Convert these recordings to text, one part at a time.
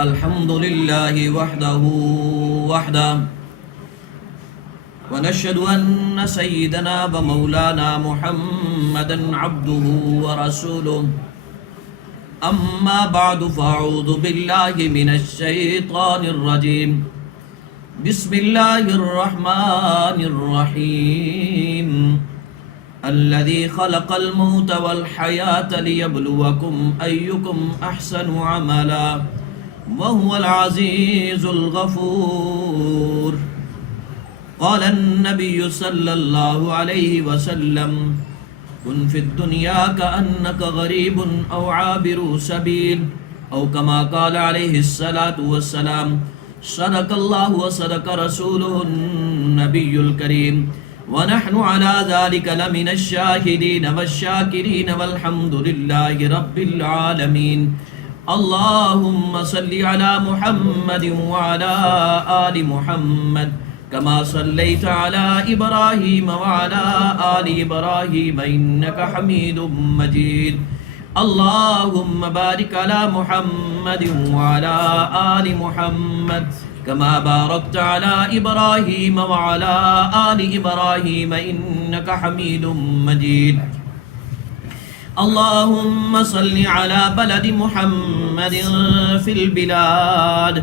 الحمد لله وحده ونشهد أن سيدنا ومولانا محمدا عبده ورسوله أما بعد فأعوذ بالله من الشيطان الرجيم بسم الله الرحمن الرحيم الذي خلق الموت والحياة ليبلوكم أيكم أحسن عملا وهو العزيز الغفور قال النبي صلى الله عليه وسلم كن في الدنيا كأنك غريب أو عابر سبيل أو كما قال عليه الصلاة والسلام صدق الله وصدق رسوله النبي الكريم ونحن على ذلك لمن الشاهدين والشاكرين والحمد لله رب العالمين اللهم صل على محمد وعلى آل محمد كما صليت على إبراهيم وعلى آل إبراهيم إنك حميد مجيد اللهم بارك على محمد وعلى آل محمد كما باركت على إبراهيم وعلى آل إبراهيم إنك حميد مجيد اللهم صل على بلد محمد في البلاد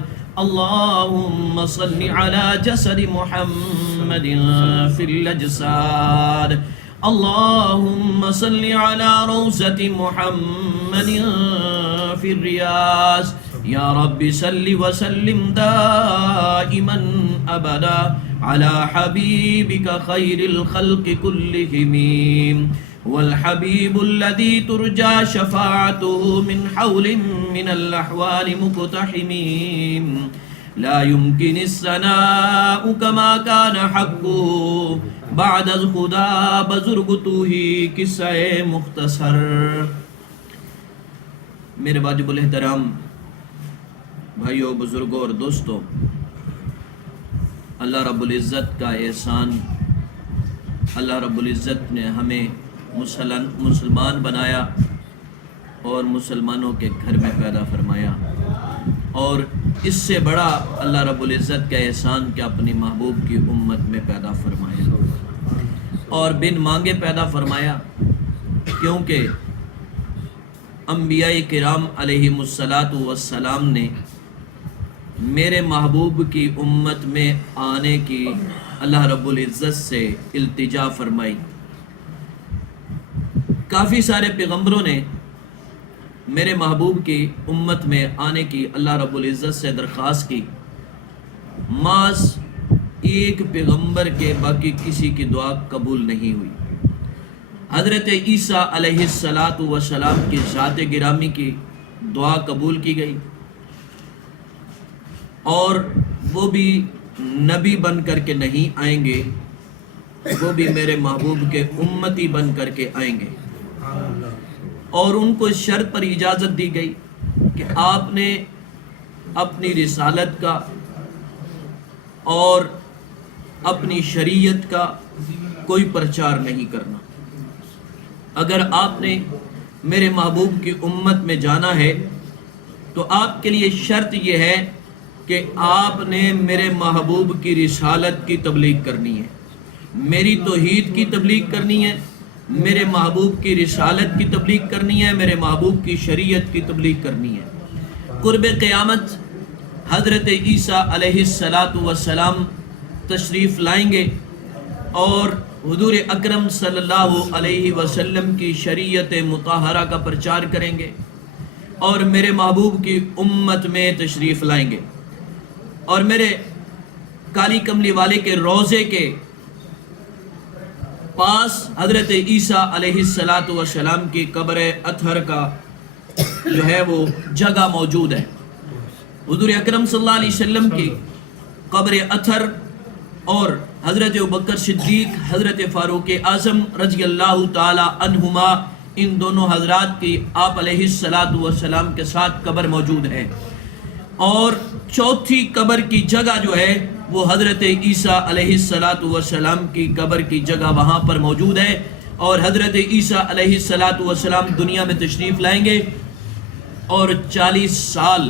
اللهم صل على جسد محمد في الأجساد اللهم صل على روزة محمد في الرياض يا رب صل وسلم دائما أبدا على حبيبك خير الخلق كلهم والحبيب الذي ترجى شفاعته من حول من الأحوال مقتحمين لا يمكن الثناء كما كان حقه بعد الخدا بزرگتو ہی قصہ مختصر. میرے واجب الاحترام بھائیوں، بزرگوں اور دوستوں، اللہ رب العزت کا احسان، اللہ رب العزت نے ہمیں مسلمان بنایا اور مسلمانوں کے گھر میں پیدا فرمایا، اور اس سے بڑا اللہ رب العزت کا احسان کہ اپنی محبوب کی امت میں پیدا فرمایا اور بن مانگے پیدا فرمایا، کیونکہ انبیاء کرام علیہم السلام نے میرے محبوب کی امت میں آنے کی اللہ رب العزت سے التجا فرمائی. کافی سارے پیغمبروں نے میرے محبوب کی امت میں آنے کی اللہ رب العزت سے درخواست کی، محض ایک پیغمبر کے باقی کسی کی دعا قبول نہیں ہوئی. حضرت عیسیٰ علیہ السلام کی ذات گرامی کی دعا قبول کی گئی، اور وہ بھی نبی بن کر کے نہیں آئیں گے، وہ بھی میرے محبوب کے امتی بن کر کے آئیں گے. اور ان کو اس شرط پر اجازت دی گئی کہ آپ نے اپنی رسالت کا اور اپنی شریعت کا کوئی پرچار نہیں کرنا. اگر آپ نے میرے محبوب کی امت میں جانا ہے تو آپ کے لیے شرط یہ ہے کہ آپ نے میرے محبوب کی رسالت کی تبلیغ کرنی ہے، میری توحید کی تبلیغ کرنی ہے، میرے محبوب کی رسالت کی تبلیغ کرنی ہے، میرے محبوب کی شریعت کی تبلیغ کرنی ہے. قرب قیامت حضرت عیسیٰ علیہ السلام تشریف لائیں گے اور حضور اکرم صلی اللہ علیہ وسلم کی شریعت مطہرہ کا پرچار کریں گے اور میرے محبوب کی امت میں تشریف لائیں گے. اور میرے کالی کملی والے کے روضے کے پاس حضرت عیسیٰ علیہ السلام کی قبر اطہر کا جو ہے وہ جگہ موجود ہے. حضور اکرم صلی اللہ علیہ وسلم کی قبر اطہر اور حضرت ابوبکر صدیق، حضرت فاروق اعظم رضی اللہ تعالی عنہما، ان دونوں حضرات کی آپ علیہ السلام کے ساتھ قبر موجود ہے. اور چوتھی قبر کی جگہ جو ہے وہ حضرت عیسیٰ علیہ السلام کی قبر کی جگہ وہاں پر موجود ہے. اور حضرت عیسیٰ علیہ السلام دنیا میں تشریف لائیں گے اور 40 سال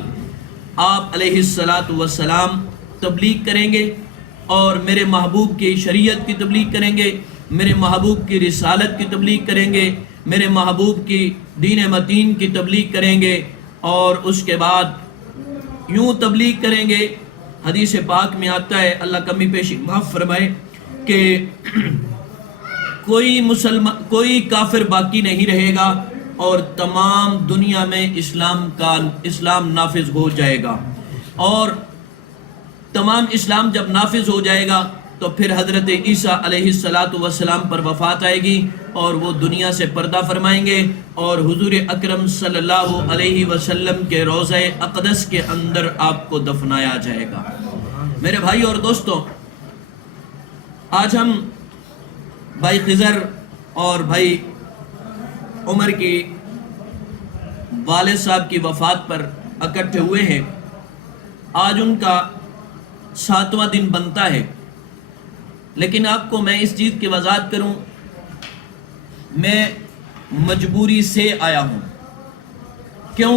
آپ علیہ الصلاۃ والسلام تبلیغ کریں گے اور میرے محبوب کی شریعت کی تبلیغ کریں گے، میرے محبوب کی رسالت کی تبلیغ کریں گے، میرے محبوب کی دین متین کی تبلیغ کریں گے، اور اس کے بعد یوں تبلیغ کریں گے۔ حدیث پاک میں آتا ہے، اللہ کمی پیشی معاف فرمائے، کہ کوئی کافر باقی نہیں رہے گا اور تمام دنیا میں اسلام نافذ ہو جائے گا، اور تمام اسلام جب نافذ ہو جائے گا تو پھر حضرت عیسیٰ علیہ السلام پر وفات آئے گی اور وہ دنیا سے پردہ فرمائیں گے اور حضور اکرم صلی اللہ علیہ وسلم کے روضہ اقدس کے اندر آپ کو دفنایا جائے گا۔ میرے بھائی اور دوستو، آج ہم بھائی خضر اور بھائی عمر کی والد صاحب کی وفات پر اکٹھے ہوئے ہیں۔ آج ان کا 7واں دن بنتا ہے، لیکن آپ کو میں اس چیز کی وضاحت کروں، میں مجبوری سے آیا ہوں۔ کیوں؟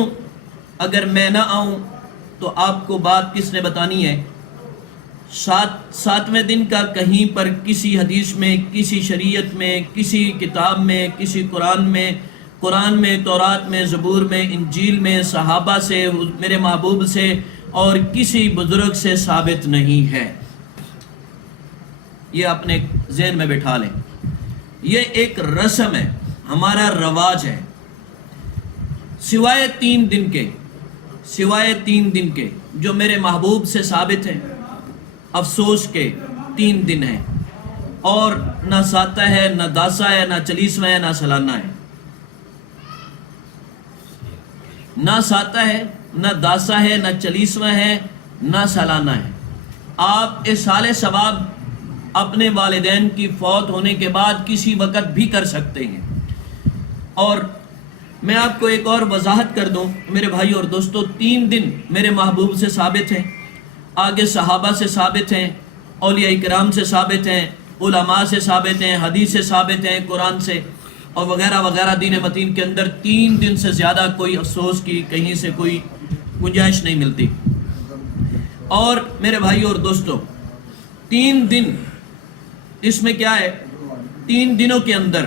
اگر میں نہ آؤں تو آپ کو بات کس نے بتانی ہے؟ 7ویں دن کا کہیں پر کسی حدیث میں، کسی شریعت میں، کسی کتاب میں، کسی قرآن میں، تورات میں، زبور میں، انجیل میں، صحابہ سے، میرے محبوب سے اور کسی بزرگ سے ثابت نہیں ہے۔ یہ اپنے ذہن میں بٹھا لیں، یہ ایک رسم ہے، ہمارا رواج ہے۔ سوائے 3 دن کے جو میرے محبوب سے ثابت ہیں، افسوس کے 3 دن ہیں، اور نہ ساتہ ہے، نہ داسا ہے، نہ چلیسواں ہے، نہ سالانہ ہے۔ نہ ساتہ ہے، نہ داسا ہے، نہ چلیسواں ہے، نہ سالانہ ہے۔ آپ اِصالِ ثواب اپنے والدین کی فوت ہونے کے بعد کسی وقت بھی کر سکتے ہیں۔ اور میں آپ کو ایک اور وضاحت کر دوں میرے بھائی اور دوستو، 3 دن میرے محبوب سے ثابت ہیں، آگے صحابہ سے ثابت ہیں، اولیاء کرام سے ثابت ہیں، علماء سے ثابت ہیں، حدیث سے ثابت ہیں، قرآن سے اور وغیرہ وغیرہ۔ دین متین کے اندر 3 دن سے زیادہ کوئی افسوس کی کہیں سے کوئی گنجائش نہیں ملتی۔ اور میرے بھائی اور دوستو، 3 دن اس میں کیا ہے؟ 3 دنوں کے اندر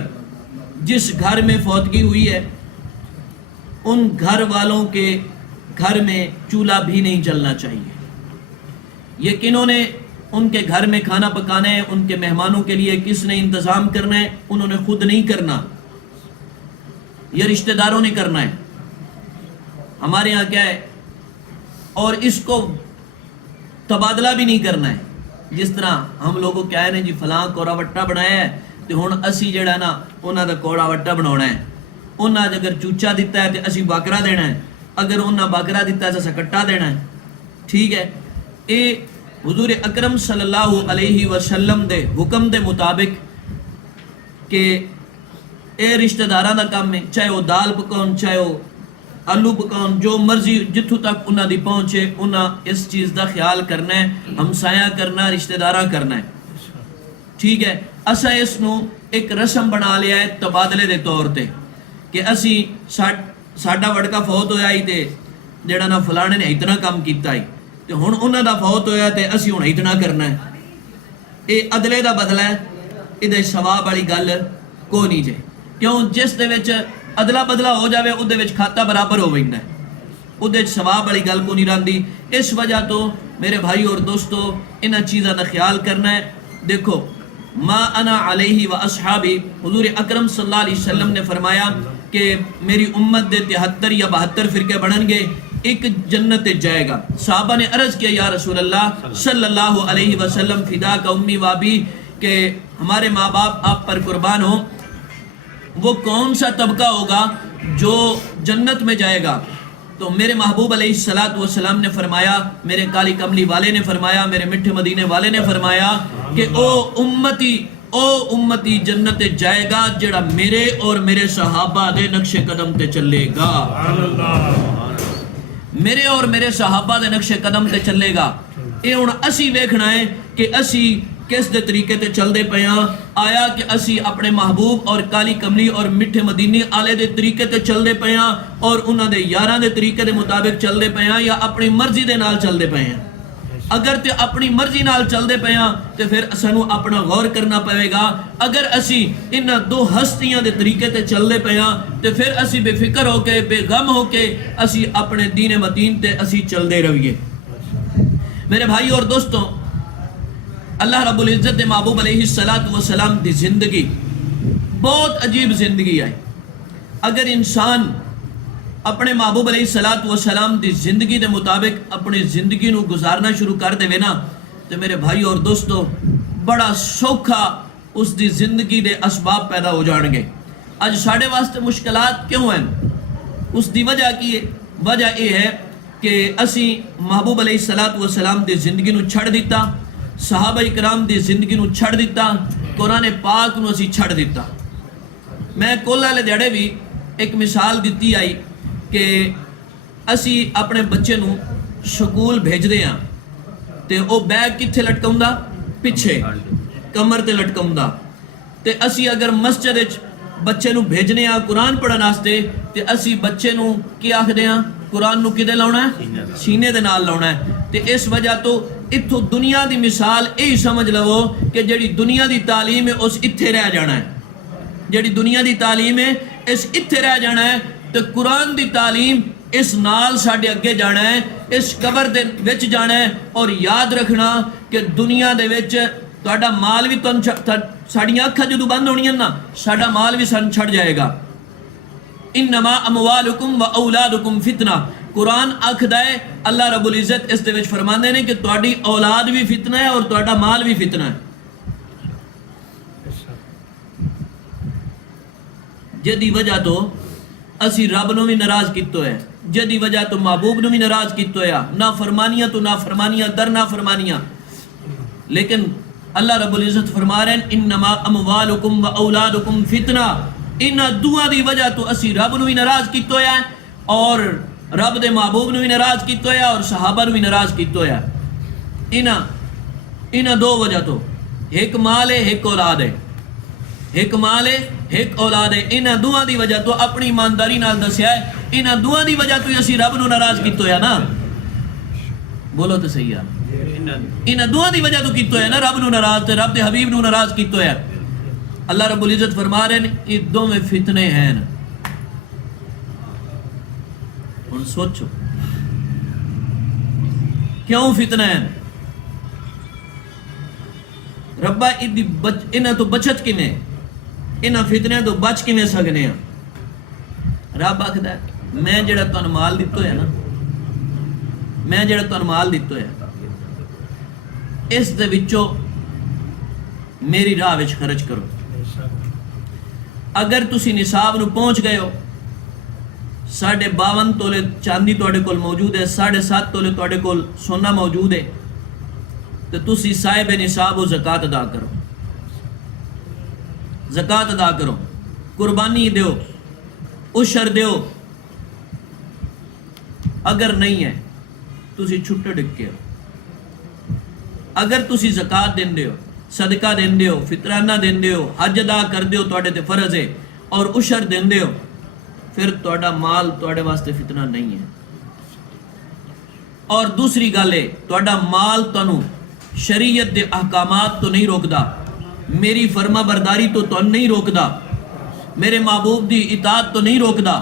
جس گھر میں فوتگی ہوئی ہے، ان گھر والوں کے گھر میں چولہا بھی نہیں جلنا چاہیے۔ یہ کنہوں نے ان کے گھر میں کھانا پکانا ہے، ان کے مہمانوں کے لیے کس نے انتظام کرنا ہے؟ انہوں نے خود نہیں کرنا، یہ رشتہ داروں نے کرنا ہے۔ ہمارے ہاں کیا ہے؟ اور اس کو تبادلہ بھی نہیں کرنا ہے۔ جس طرح ہم لوگوں کیا ہے نا جی، فلاں کوڑا وٹا بنایا ہے تو ہن اسی جڑا نا انہاں دا کوڑا وٹا بناونا ہے۔ انہاں اگر چوچا دیتا ہے تو اسی باکرا دینا ہے، اگر انہاں باکرا دیتا ہے تو سکٹا دینا ہے۔ ٹھیک ہے، اے حضور اکرم صلی اللہ علیہ وسلم دے حکم دے مطابق کہ اے رشتہ داراں دا کام ہے، چاہے وہ دال پکاؤن، چاہے وہ آلو پکاؤن، جو مرضی جتھوں تک انہاں دی پہنچے، انہاں اس چیز دا خیال کرنا ہے، ہمسایہ کرنا، رشتہ داراں کرنا ہے۔ ٹھیک ہے، اسا اس نو ایک رسم بنا لیا ہے تبادلے دے طور تے، کہ اسی ساڈا وڑکا فوت ہویا ہی تے جڑا نا فلانے نے اتنا کام کیتا ہی تے ہن انہاں دا فوت ہویا تے اسی ہن اتنا کرنا ہے۔ اے عدلے دا بدلہ ہے، ادھے ثواب والی گل کوئی نہیں جے۔ کیوں؟ جس دے وچ عدلہ بدلہ ہو جاوے اودے وچ کھاتا برابر ہو ویندا ہے، اودے وچ ثواب والی گل کو نہیں رہندی۔ اس وجہ تو میرے بھائی اور دوستو انہاں چیزاں دا خیال کرنا ہے۔ دیکھو، ما انا علیہ و اصحابی، حضور اکرم صلی اللہ علیہ وسلم نے فرمایا کہ میری امت دے 73 یا 72 فرقے بنن گے، ایک جنت جائے گا۔ صحابہ نے عرض کیا، یا رسول اللہ صلی اللہ علیہ وسلم، فدا کا امی و ابی، کہ ہمارے ماں باپ آپ پر قربان ہوں، وہ کون سا طبقہ ہوگا جو جنت میں جائے گا؟ تو میرے محبوب علیہ السلام نے فرمایا، میرے کالی کملی والے نے فرمایا، میرے میٹھے مدینے والے نے فرمایا کہ او امتی جنت جائے گا جڑا میرے اور میرے صحابہ دے نقش قدم تے چلے گا۔ میرے اور میرے صحابہ دے نقش قدم تے چلے گا۔ اے ہن اسی ویکھنا ہے کہ اسی کس دے طریقے تے چل دے پیاں؟ آیا کہ اسی اپنے محبوب اور کالی کملی اور مٹھے مدینی آلے دے طریقے تے چل دے پیاں اور انہاں دے یاراں دے طریقے دے مطابق چل دے پیاں یا اپنی مرضی دے نال چل دے پیاں؟ اگر تے اپنی مرضی نال چل دے پیاں تے پھر سانو اپنا غور کرنا پڑے گا۔ اگر اسی انہاں دو ہستیاں دے طریقے تے چل دے پیاں تے پھر اسی بے فکر ہو کے بے غم ہو کے اسی اپنے دین متین تے اسی چل دے رویے۔ میرے بھائی اور دوستوں، اللہ رب العزت محبوب علیہ السلام دی زندگی بہت عجیب زندگی ہے۔ اگر انسان اپنے محبوب علیہ السلام دی زندگی دے مطابق اپنی زندگی نو گزارنا شروع کر دے نا تو میرے بھائی اور دوستوں بڑا سوکھا اس دی زندگی دے اسباب پیدا ہو جان گے۔ آج ساڑھے واسطے مشکلات کیوں ہیں؟ اس دی وجہ کی وجہ یہ ہے کہ اسی محبوب علیہ السلام دی زندگی نو چھڑ دیتا، صحابہ اکرام دی زندگی نو چھڑ دیتا، قرآن پاک نو اسی چھڑ دیتا۔ میں کولہ لے دیڑے بھی ایک مثال دیتی آئی کہ اسی اپنے بچے نو سکول بھیج دے ہیں تے او بیگ کتھے لٹکاؤں دا؟ پچھے کمر تے لٹکاؤں دا۔ تے اسی اگر مسجد بچے نو بھیجنے ہیں قرآن پڑھن واسطے تے اسی بچے نو کی آکھ دے ہیں؟ قرآن نو کدے لاؤنا ہے؟ سینے دے نال لاؤنا ہے۔ تے اس وجہ تو اتھو دنیا دی مثال یہی سمجھ لو کہ جڑی دنیا دی تعلیم ہے اس اتھے رہ جانا ہے، جڑی دنیا دی تعلیم ہے اس اتھے رہ جانا ہے، تو قرآن دی تعلیم اس نال ساڑھے اگے جانا ہے، اس قبر دے وچ جانا ہے۔ اور یاد رکھنا کہ دنیا دے وچ تہاڈا مال بھی ساڑھیاں اکھاں جدوں بند ہونیاں نا ساڑھا مال بھی سن چھڑ جائے گا۔ انما اموالکم و اولادکم فتنہ، قرآن آکھدا ہے، اللہ رب العزت اس دے وچ فرماندے نے کہ تہاڈی اولاد بھی فتنہ ہے اور تہاڈا مال بھی فتنہ ہے۔ جدی وجہ تو اسی رب نو بھی ناراض کیتو ہے، جدی وجہ تو محبوب نو بھی ناراض کیتو ہے، نا فرمانیاں تو نا فرمانیاں در نا فرمانیاں۔ لیکن اللہ رب العزت فرما رہے ہیں انما اموالکم و اولادکم فتنہ، انہاں دعا دی وجہ تو اسی رب نو بھی ناراض کیتو ہے اور رب دے محبوب نو بھی ناراض کیتو ہے اور صحابہ نو بھی ناراض کیتو ہے۔ انہاں دو وجہ تو ایک مال ہے ایک اولاد ہے، ایک مال ہے ایک اولاد ہے۔ انہاں دعا دی وجہ تو اپنی ایمانداری نال دسیا ہے، انہاں دعا دی وجہ تو اسی رب نو ناراض کیتو ہے نا، بولو تو صحیح ہے، انہاں دعا دی وجہ تو کیتو ہے نا رب نو ناراض، تے رب دے حبیب نو ناراض کیتو ہے۔ اللہ رب العزت فرما رہے ہیں یہ دو میں فتنے ہیں۔ اور سوچو کیوں فتنہ ہیں؟ ربا انہاں تو بچت کیویں، انہاں فتنیاں تو بچ کیویں سکنے ہیں؟ رب آکھدا ہے میں جڑا تانوں مال دتو ہے نا، میں جڑا تانوں مال دتو ہے اس دے وچوں میری راہ وچ خرچ کرو۔ اگر تسی نصاب نو پہنچ گئے ہو، 52.5 تولے چاندی تواڈے کول موجود ہے، 7.5 تولے تواڈے کول سونا موجود ہے، تو تسی صاحب نصاب و زکوٰۃ ادا کرو، زکوٰۃ ادا کرو، قربانی دیو، عشر دیو۔ اگر نہیں ہے تسی چھٹے ڈکے ہو، اگر تسی زکوٰۃ دین دیو، صدقہ دین دیو، فطرانہ دین دیو، حج ادا کر دیو تواڈے تے فرض ہے، اور عشر دین دیو، پھر تواڈا مال تواڈے واسطے فتنہ نہیں ہے۔ اور دوسری گل ہے تواڈا مال تانوں شریعت دے احکامات تو نہیں روکدا، میری فرما برداری تو تانوں نہیں روکدا، میرے محبوب دی اطاعت تو نہیں روکدا۔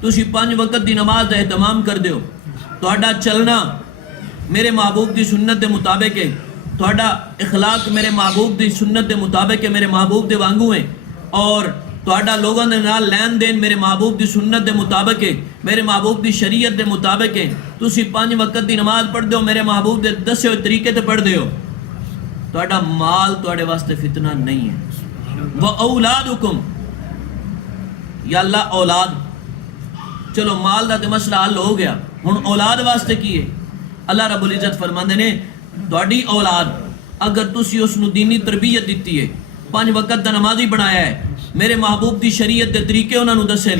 تسی 5 وقت دی نماز دا اہتمام کر دیو، تواڈا چلنا میرے محبوب دی سنت دے مطابق ہے، تواڈا اخلاق میرے محبوب دی سنت دے مطابق ہے، میرے محبوب دے وانگو ہیں، اور تواڈا لوگوں دے نال لین دین میرے محبوب دی سنت دے مطابق ہے، میرے محبوب دی شریعت دے مطابق ہے۔ تسی 5 وقت دی نماز پڑھ دیو، میرے محبوب دے دسے ہوئے طریقے تے پڑھ دیو، تواڈا مال تواڈے واسطے فتنہ نہیں ہے۔ وَأَوْلَادُكُمْ، یا اللہ اولاد، چلو مال دا تے مسئلہ حل ہو گیا، ہن اولاد واسطے کی ہے؟ اللہ رب العزت فرماندے نے تواڈی اولاد اگر تسی اس نو دینی تربیت دیتی ہے، 5 وقت دا نمازی بنایا ہے، میرے محبوب دی شریعت دے طریقے انہاں نو دسے،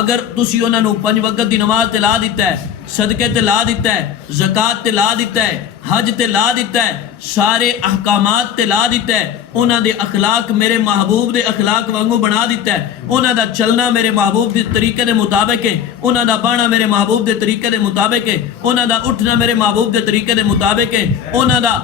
اگر تسی انہاں نو 5 وقت دی نماز تے لا دیتا ہے، صدقے تے لا دیتا ہے، زکوٰۃ تے لا دیتا ہے، حج تے لا دیتا ہے، سارے احکامات تے لا دیتا ہے، انہاں دے اخلاق میرے محبوب دے اخلاق وانگو بنا دیتا ہے، انہاں دا چلنا میرے محبوب دے طریقے دے مطابق ہے، انہاں دا بانا میرے محبوب دے طریقے دے مطابق ہے، انہاں دا اٹھنا میرے محبوب دے طریقے دے مطابق ہے، انہاں دا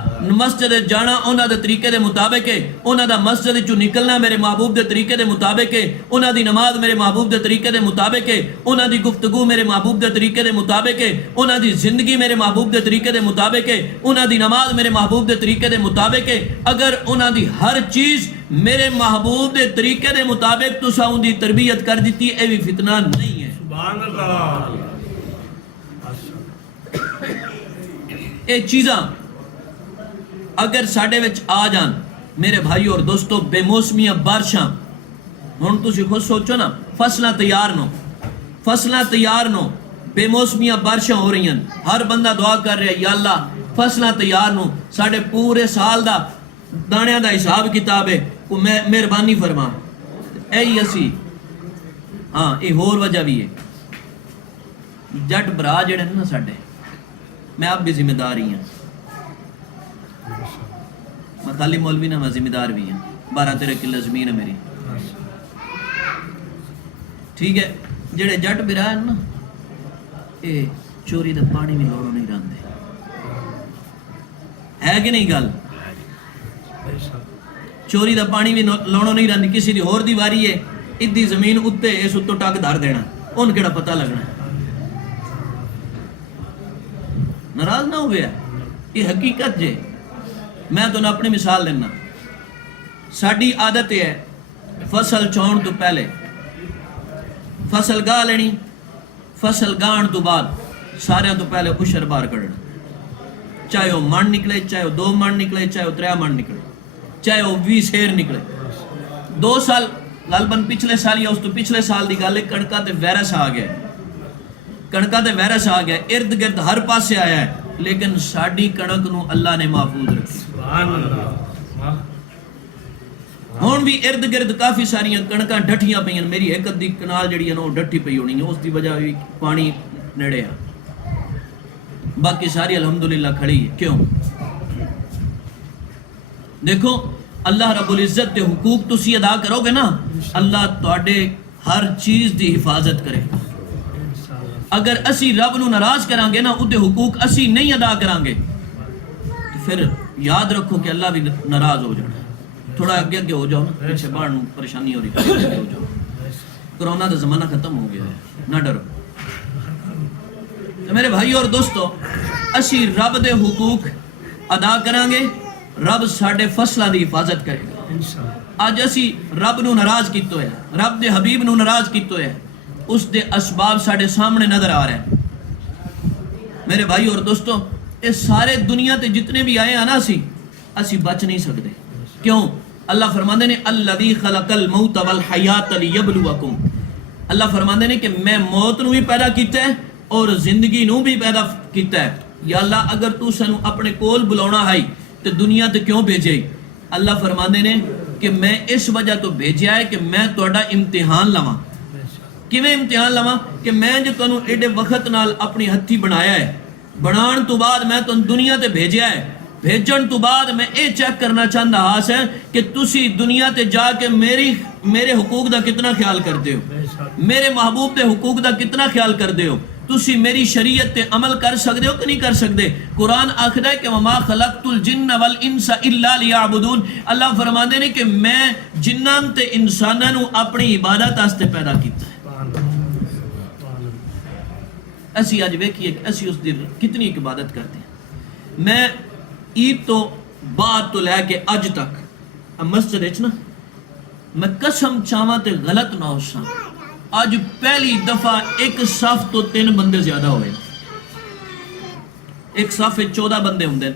مسجد جانا انہاں دے طریقے دے مطابق ہے، انہاں دا مسجد چوں نکلنا میرے محبوب دے طریقے دے مطابق ہے، انہاں دی نماز میرے محبوب دے طریقے دے مطابق ہے، انہاں دی گفتگو میرے محبوب دے طریقے دے مطابق ہے، انہاں دی زندگی میرے محبوب دے طریقے دے مطابق ہے، انہاں دی نماز میرے محبوب دے طریقے دے مطابق ہے۔ اگر انہاں دی ہر چیز میرے محبوب دے طریقے دے مطابق تساں ان دی تربیت کر دیتی، اے بھی فتنہ نہیں ہے۔ سبحان اللہ۔ اے چیزاں اگر ساڈے وچ آ جان میرے بھائیو اور دوستو، بے موسمیاں بارشاں، ہن تسی خود سوچو نا، فصلاں تیار نو، بے موسمیاں بارشاں ہو رہی ہیں، ہر بندہ دعا کر رہا ہے یا اللہ فصلاں تیار نو، ساڈے پورے سال دا دانیاں دا حساب کتاب ہے، کو مہربانی فرما۔ اے ہی اسی ہاں اے ہور وجہ بھی ہے، جٹ برا جڑے نا ساڈے، میں آپ بھی ذمہ دار ہی ہوں، میں خالی مولوی نہ، میں ذمہ دار بھی ہوں، 12-13 کلے زمین ہے میری، ٹھیک ہے۔ جڑے جٹ برا ہیں نا، اے چوری دا پانی بھی لوڑوں نہیں رہندے، ہے کہ نہیں گل؟ چوری دا پانی بھی لوڑوں نہیں رہندی، کسی دی ہور دی واری ہے، ادھی زمین اتے اس اتو ٹک دھر دینا، ان کیڑا پتہ لگنا۔ ناراض نہ ہوئے، یہ حقیقت جے۔ میں تو اپنی مثال لینا، ساڈی عادت ہے فصل چون تو پہلے فصل گاہ لینی، فصل گاہن تو بعد سارے تو پہلے اشر بار کرنا، چاہے وہ من نکلے، چاہے وہ 2 من نکلے، چاہے وہ 3 من نکلے، چاہے وہ 20 سیر نکلے۔ 2 سال غالباً پچھلے سال یا اس تو پچھلے سال دی گل ہے، کڑکا تے وائرس آ گیا، کڑکا تے وائرس آ گیا، ارد گرد ہر پاسے آیا ہے، لیکن ساڈی کڑک نو اللہ نے محفوظ رکھی۔ ہون بھی ارد گرد کافی ساریاں کڑکاں ڈٹھیاں پئیاں، میری ایک ادھی کنال جڑی ہے نا وہ ڈٹھی پئی ہونی ہے، اس دی وجہ بھی پانی نیڑے آ، باقی ساری الحمدللہ کھڑی ہے۔ کیوں؟ دیکھو اللہ رب العزت دے حقوق تسی ادا کرو گے نا، اللہ تواڈے ہر چیز دی حفاظت کرے گا۔ اگر اسی رب نو ناراض کران گے نا، اودے حقوق اسی نہیں ادا کران گے، تو پھر یاد رکھو کہ اللہ بھی ناراض ہو جانا۔ تھوڑا اگے اگے ہو جاؤ نا، پیچھے باہر پریشانی ہو رہی ہے، ہو جاؤ، کرونا دا زمانہ ختم ہو گیا ہے، نہ ڈرو۔ تو میرے بھائی اور دوستو، اسی رب دے حقوق ادا کران گے، رب ساڈے فصلاں دی حفاظت کرے گا۔ اج اسی رب نو ناراض کیتے ہوئے، رب دے حبیب نو ناراض کیتے ہوئے، اس دے اسباب ساڈے سامنے نظر آ رہے ہیں۔ میرے بھائی اور دوستو، یہ سارے دنیا تے جتنے بھی آئے ہیں نا، اسی بچ نہیں سکتے۔ کیوں؟ اللہ فرماندے نے الذی خلق الموت والحیات لیبلوکم، اللہ فرماندے نے کہ میں موت نو بھی پیدا کیتا ہے اور زندگی نو بھی پیدا کیتا ہے۔ یا اللہ اگر تو سانو اپنے کول بلاونا ہے تو دنیا تے کیوں بھیجے؟ اللہ فرماندے نے کہ میں اس وجہ تو بھیجیا ہے کہ میں تہاڈا امتحان لواں۔ کیویں امتحان لواں؟ کہ میں جو تانوں ایڈے وقت نال اپنی ہتھی بنایا ہے، بنان تو بعد میں تانوں دنیا تے بھیجیا ہے، بھیجن تو بعد میں اے چیک کرنا چاہتا ہاں ہے کہ تسی دنیا تے جا کے میرے حقوق دا کتنا خیال کرتے ہو، میرے محبوب دے حقوق دا کتنا خیال کرتے ہو، تسی میری شریعت تے عمل کر سکتے ہو کہ نہیں کر سکتے؟ قرآن آخدا ہے کہ وما خلقت الجن والانس الا لیعبدون، اللہ فرماندے نے کہ میں جنان تے انساناں نو اپنی عبادت واسطے پیدا کیتا ہے۔ اسی اج ویکھیے کہ اسی اس دی کتنی عبادت کرتے ہیں۔ میں عید تو بعد تو لے کے اج تک مسجد وچ نا، میں قسم چاواں تے غلط نہ ہوساں، اج پہلی دفعہ ایک صف تو 3 بندے زیادہ ہوئے، ایک صف 14 بندے ہوندے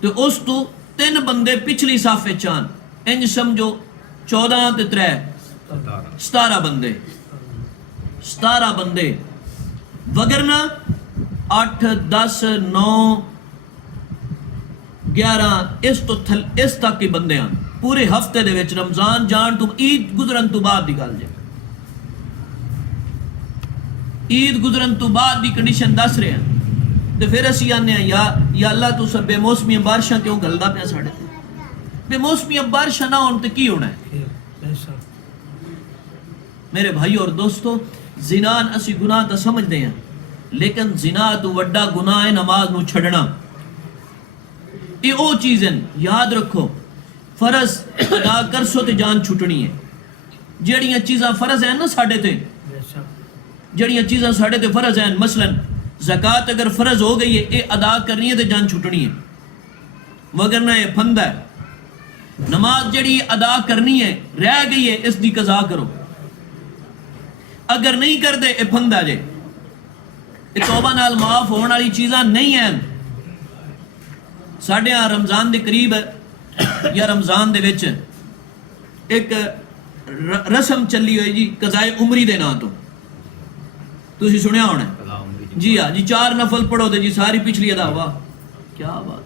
تو اس تو 3 بندے پچھلی صف وچ آن، انج سمجھو 14 تے 3 17 بندے، 17 بندے، وگرنہ 8 10 9 11 اس تک کے بندے ہیں پورے ہفتے دے وچ، رمضان جان تو عید گزرن تو بعد دی گل جے، عید گزرن تو بعد دی کنڈیشن دس رہے ہیں۔ تو پھر اسی آنے ہیں یا اللہ تو سب بے موسمی بارشاں کیوں گلدا پیا ساڑے تے؟ بے موسمی بارشاں نہ ہون تے کی ہونا ہے؟ میرے بھائی اور دوستو، زنا اسی گناہ تا سمجھ دے ہیں، لیکن زنا تو وڈا گناہ ہے نماز نو چھڑنا۔ یہ او چیزیں یاد رکھو، فرض ادا کر سو تے جان چھٹنی ہے۔ جڑیاں چیزاں فرض ہیں نا ساڑے تے، جڑیاں چیزاں ساڑے تے فرض ہیں، مثلا زکاة اگر فرض ہو گئی ہے، یہ ادا کرنی ہے تے جان چھٹنی ہے، وگرنہ یہ پھند ہے۔ نماز جڑی ادا کرنی ہے رہ گئی ہے، اس دی قضا کرو، اگر نہیں کر دے یہ پھند ہے جے، یہ توبہ نال معاف ہونے والی چیزاں نہیں ہیں۔ ساڑھے ہاں رمضان دے قریب یا رمضان دے وچ ایک رسم چلی ہوئی جی قضائے عمری دے نا تو اسی سنیا ہونا ہے جی ہاں جی، 4 نفل پڑھو دے جی ساری پچھلی ادا ہوا، کیا بات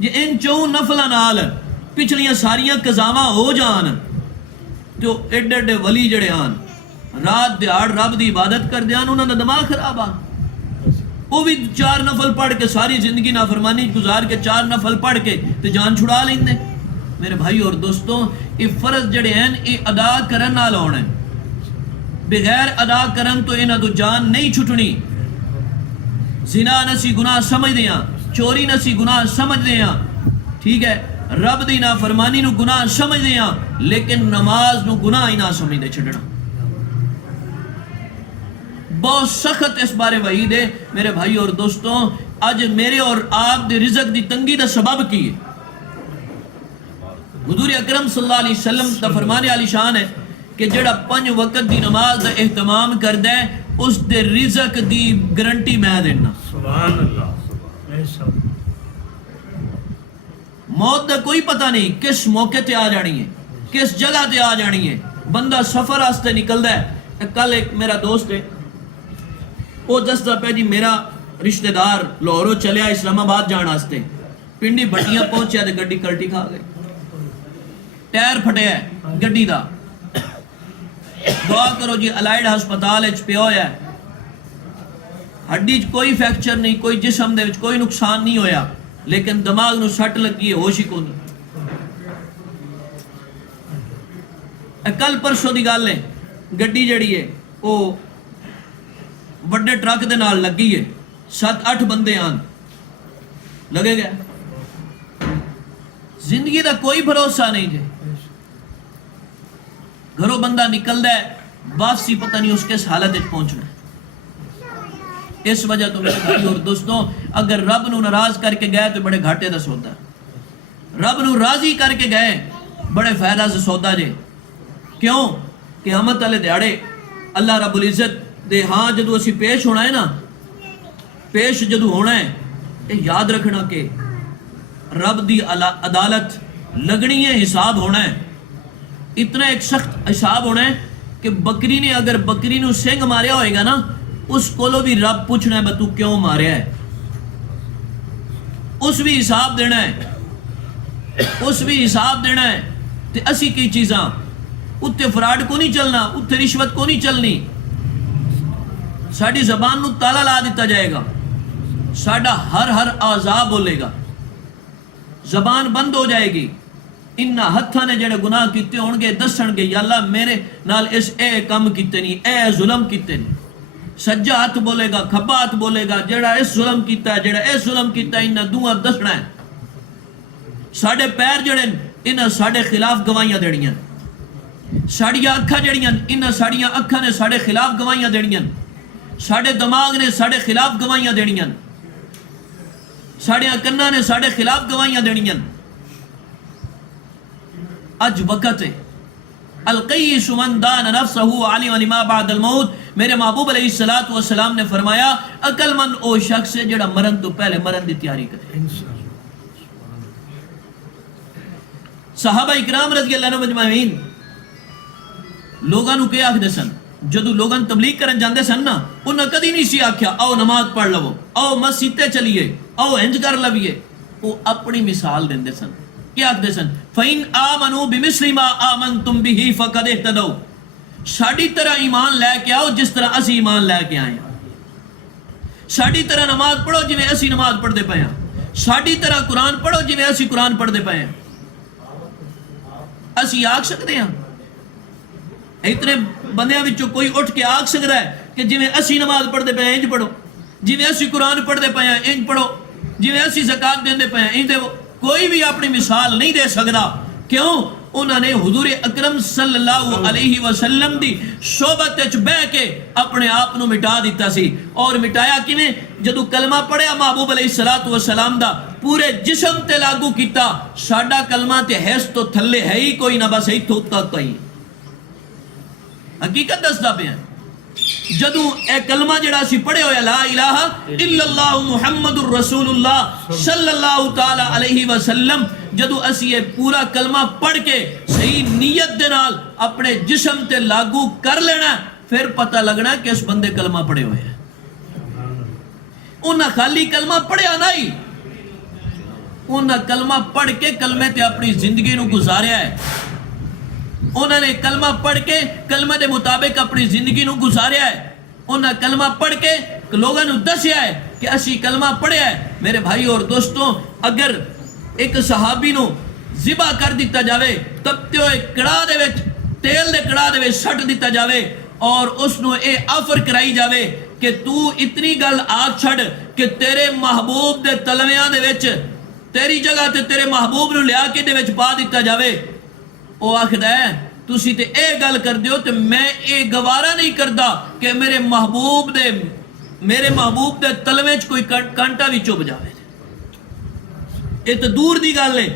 جی، ان 4 نفلہ نال پچھلیاں ساریاں قضاواں ہو جان تو ایڈے ایڈے ولی جڑے آن رات دیہاڑ رب دی عبادت کر دیان، انہوں نے دماغ خراب آ، وہ بھی 4 نفل پڑھ کے ساری زندگی نافرمانی گزار کے 4 نفل پڑھ کے تو جان چھڑا لیں دے۔ میرے بھائی اور دوستوں، یہ فرض جڑے ہیں یہ ادا کرن نال ہونے، بغیر ادا کرن تو انہاں تو جان نہیں چھٹنی۔ زنا نسی گناہ سمجھ دیاں، چوری نسی گناہ سمجھ دیاں، ٹھیک ہے، رب دی نافرمانی نو گناہ سمجھ دیاں، لیکن نماز نو گناہ ہی نہ سمجھ دے چھڑنا۔ بہت سخت اس بارے وعید ہے میرے بھائی اور دوستوں۔ آج میرے اور آپ دے رزق دی تنگی دا سبب کی ہے؟ حضور اکرم صلی اللہ علیہ وسلم دا فرمانے علی شان ہے کہ جڑا 5 وقت دی نماز دا اہتمام کر دے اس دے رزق دی گارنٹی میں دینا۔ سبحان اللہ۔ موت دا کوئی پتہ نہیں کس موقع تے آ جانی ہے، کس جگہ تے آ جانی ہے، بندہ سفر آستے نکل دا ہے۔ کل ایک میرا دوست ہے، وہ دستا پہ جی میرا رشتہ دار لاہوروں چلیا اسلام آباد جان آستے، پنڈی بٹیاں پہنچیا تے گڈی کلٹی کھا گئے، ٹائر پھٹیا ہے گڈی دا، دعا کرو جی الائیڈ ہسپتال اچ پیا ہویا ہے، ہڈی کوئی فریکچر نہیں، کوئی جسم دے وچ کوئی نقصان نہیں ہویا، لیکن دماغ نو سٹ لگی ہے، ہوش ہی کو نہیں۔ کل پرسوں دی گل ہے، گڈی جڑی ہے وہ بڑے ٹرک دے نال لگی ہے، 7-8 بندے آن لگے گئے، زندگی دا کوئی بھروسہ نہیں جے، گھروں بندہ نکل دے واپسی پتہ نہیں اس کس حالت وچ پہنچنا ہے۔ اس وجہ تو میرے بھائی اور دوستوں، اگر رب نو ناراض کر کے گئے تو بڑے گھاٹے دا سودا ہے، رب نو راضی کر کے گئے بڑے فائدہ سے سودا جے۔ کیوں؟ قیامت والے دیہاڑے اللہ رب العزت دے ہاں جدو اسی پیش ہونا ہے نا، پیش جدو ہونا ہے، یہ یاد رکھنا کہ رب دی عدالت لگنی ہے، حساب ہونا ہے، اتنا ایک سخت حساب ہونا ہے کہ بکری نے اگر بکری نو سنگ ماریا ہوئے گا نا، اس کولو بھی رب پوچھنا ہے بتو کیوں ماریا ہے، اس بھی حساب دینا ہے، اس بھی حساب دینا ہے۔ تے اسی کی چیزاں اتنے فراڈ کو نہیں چلنا، اتنے رشوت کو نہیں چلنی، ساڑی زبان نو تالا لا دیتا جائے گا، ساڑا ہر اعضاء بولے گا، زبان بند ہو جائے گی۔ انہاں ہتھاں نے جڑے گناہ کیتے ہون گے دسن گے یا اللہ میرے نال اس اے کم کیتے نہیں، اے ظلم کیتے نہیں، سجا ہاتھ بولے گا، کھبا ہاتھ بولے گا، جڑا اس ظلم کیتا ہے، جڑا اس ظلم کیتا ہے، انہاں دوہاں دسنا ہے۔ ساڑے پیر جڑے انہاں ساڑے خلاف گواہیاں دیڑیاں، ساڑیاں اکھاں جڑیاں انہاں ساڑیاں اکھاں نے ساڑے خلاف گواہیاں دیڑیاں، ساڑے دماغ نے ساڑے خلاف گواہیاں دینیاں، ساڑے کناں نے ساڑے خلاف گواہیاں دینیاں۔ اج وقت ہے، القیس من دان نفسہ علم لما بعد الموت، میرے محبوب علیہ السلام نے فرمایا عقل مند او شخص ہے جڑا مرن تو پہلے مرن دی تیاری کرے۔ صحابہ اکرام رضی اللہ عنہ مجمعین لوگاں نو کیا آکھدے سن، جدو لوگاں تبلیغ کرن جاندے سن نا، انہاں کدی نہیں سی آکھیا آؤ نماز پڑھ لو، آؤ مسجد تے چلیے، آؤ انج کر لویے، وہ اپنی مثال دیندے سن۔ کیا آکھدے سن؟ فَإِنْ آمَنُوا بِمِثْلِ مَا آمَنْتُمْ بِهِ فَقَدْ اهْتَدَوْا، ساڑی طرح ایمان لے کے آؤ جس طرح اسی ایمان لے کے آئے ہیں، ساڑی طرح نماز پڑھو جی میں اسی نماز پڑھ دے پائے ہیں، ساڑی طرح قرآن پڑھو جی میں اسی قرآن پڑھ دے پائے ہیں۔ اسی آگ سکتے ہیں؟ اتنے بندیاں وچوں کوئی اٹھ کے آگ سکتا ہے کہ جی میں اسی نماز پڑھ دے پائے ہیں انج پڑھو، جی میں اسی قرآن پڑھ دے پائے ہیں انج پڑھو، جی میں اسی زکاة دین دے پائے ہیں انج دے؟ کوئی بھی اپنی مثال نہیں دے سکتا۔ کیوں؟ انہوں نے حضور اکرم صلی اللہ علیہ وسلم دی صحبت وچ بیٹھ کے اپنے آپ نو مٹا دیتا سی، اور مٹایا کیویں؟ جدو کلمہ پڑھیا محبوب علیہ السلام دا پورے جسم تے لاگو کیتا۔ ساڈا کلمہ تے حیث تو تھلے ہے ہی کوئی نہ، بس ایتھوں تک ہی حقیقت دسدا پیا۔ جدو اے کلمہ جڑا سی پڑھے ہویا لا الہ الا اللہ محمد الرسول اللہ صلی اللہ تعالی علیہ وسلم، جدو اسی یہ پورا کلمہ پڑھ کے صحیح نیت دے نال اپنے جسم تے لاگو کر لینا، پھر پتہ لگنا کہ اس بندے کلمہ پڑھے ہوئے ہیں۔ انہاں خالی کلمہ پڑھیا نہیں، انہاں کلمہ پڑھ کے کلمے تے اپنی زندگی نو گزاریا ہے۔ انہوں نے کلمہ پڑھ کے کلمہ دے مطابق اپنی زندگی نو گزاریا ہے۔ انہوں نے کلمہ پڑھ کے لوگوں نے دسیا ہے کہ اسی کلمہ پڑھیا ہے۔ میرے بھائی اور دوستوں، اگر ایک صحابی نو ذبح کر دیتا جاوے، تپتے ہوئے کڑاہ دے وچ تیل دے کڑاہ دے وچ سٹ دیتا جاوے، اور اس نو اے آفر کرائی جاوے کہ تو اتنی گل آگ چھڑ کہ تیرے محبوب دے تلویاں دے وچ تیری جگہ تے تیرے محبوب نو لیا کے دے وچ پا دیتا جاوے، وہ آخدا ہے تسی تے اے گل کر دیو تے میں اے گوارا نہیں کردا کہ میرے محبوب دے تلوے چ کوئی کانٹا بھی چوب جاوے۔ اے تو دور دی گل ہے،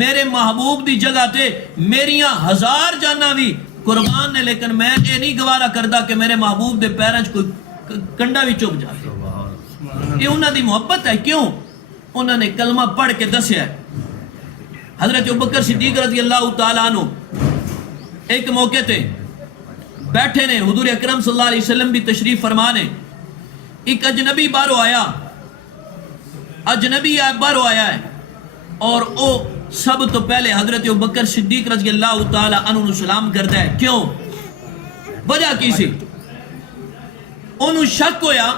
میرے محبوب دی جگہ تے میریاں 1000 جانا بھی قربان نے، لیکن میں اے نہیں گوارا کردا کہ میرے محبوب دے پیراں چ کوئی کنڈا بھی چوب جاوے۔ یہ انہاں دی محبت ہے۔ کیوں؟ انہوں نے کلمہ پڑھ کے دسیا ہے۔ حضرت ابوبکر صدیق رضی اللہ تعالیٰ عنہ ایک موقع تے بیٹھے نے، حضور اکرم صلی اللہ علیہ وسلم بھی تشریف فرمانے، ایک اجنبی باہروں آیا، باہروں آیا ہے، اور او سب تو پہلے حضرت ابوبکر صدیق رضی اللہ تعالیٰ عنہ سلام کرتا ہے۔ کیوں؟ وجہ کی سی؟ انہوں شک ہویا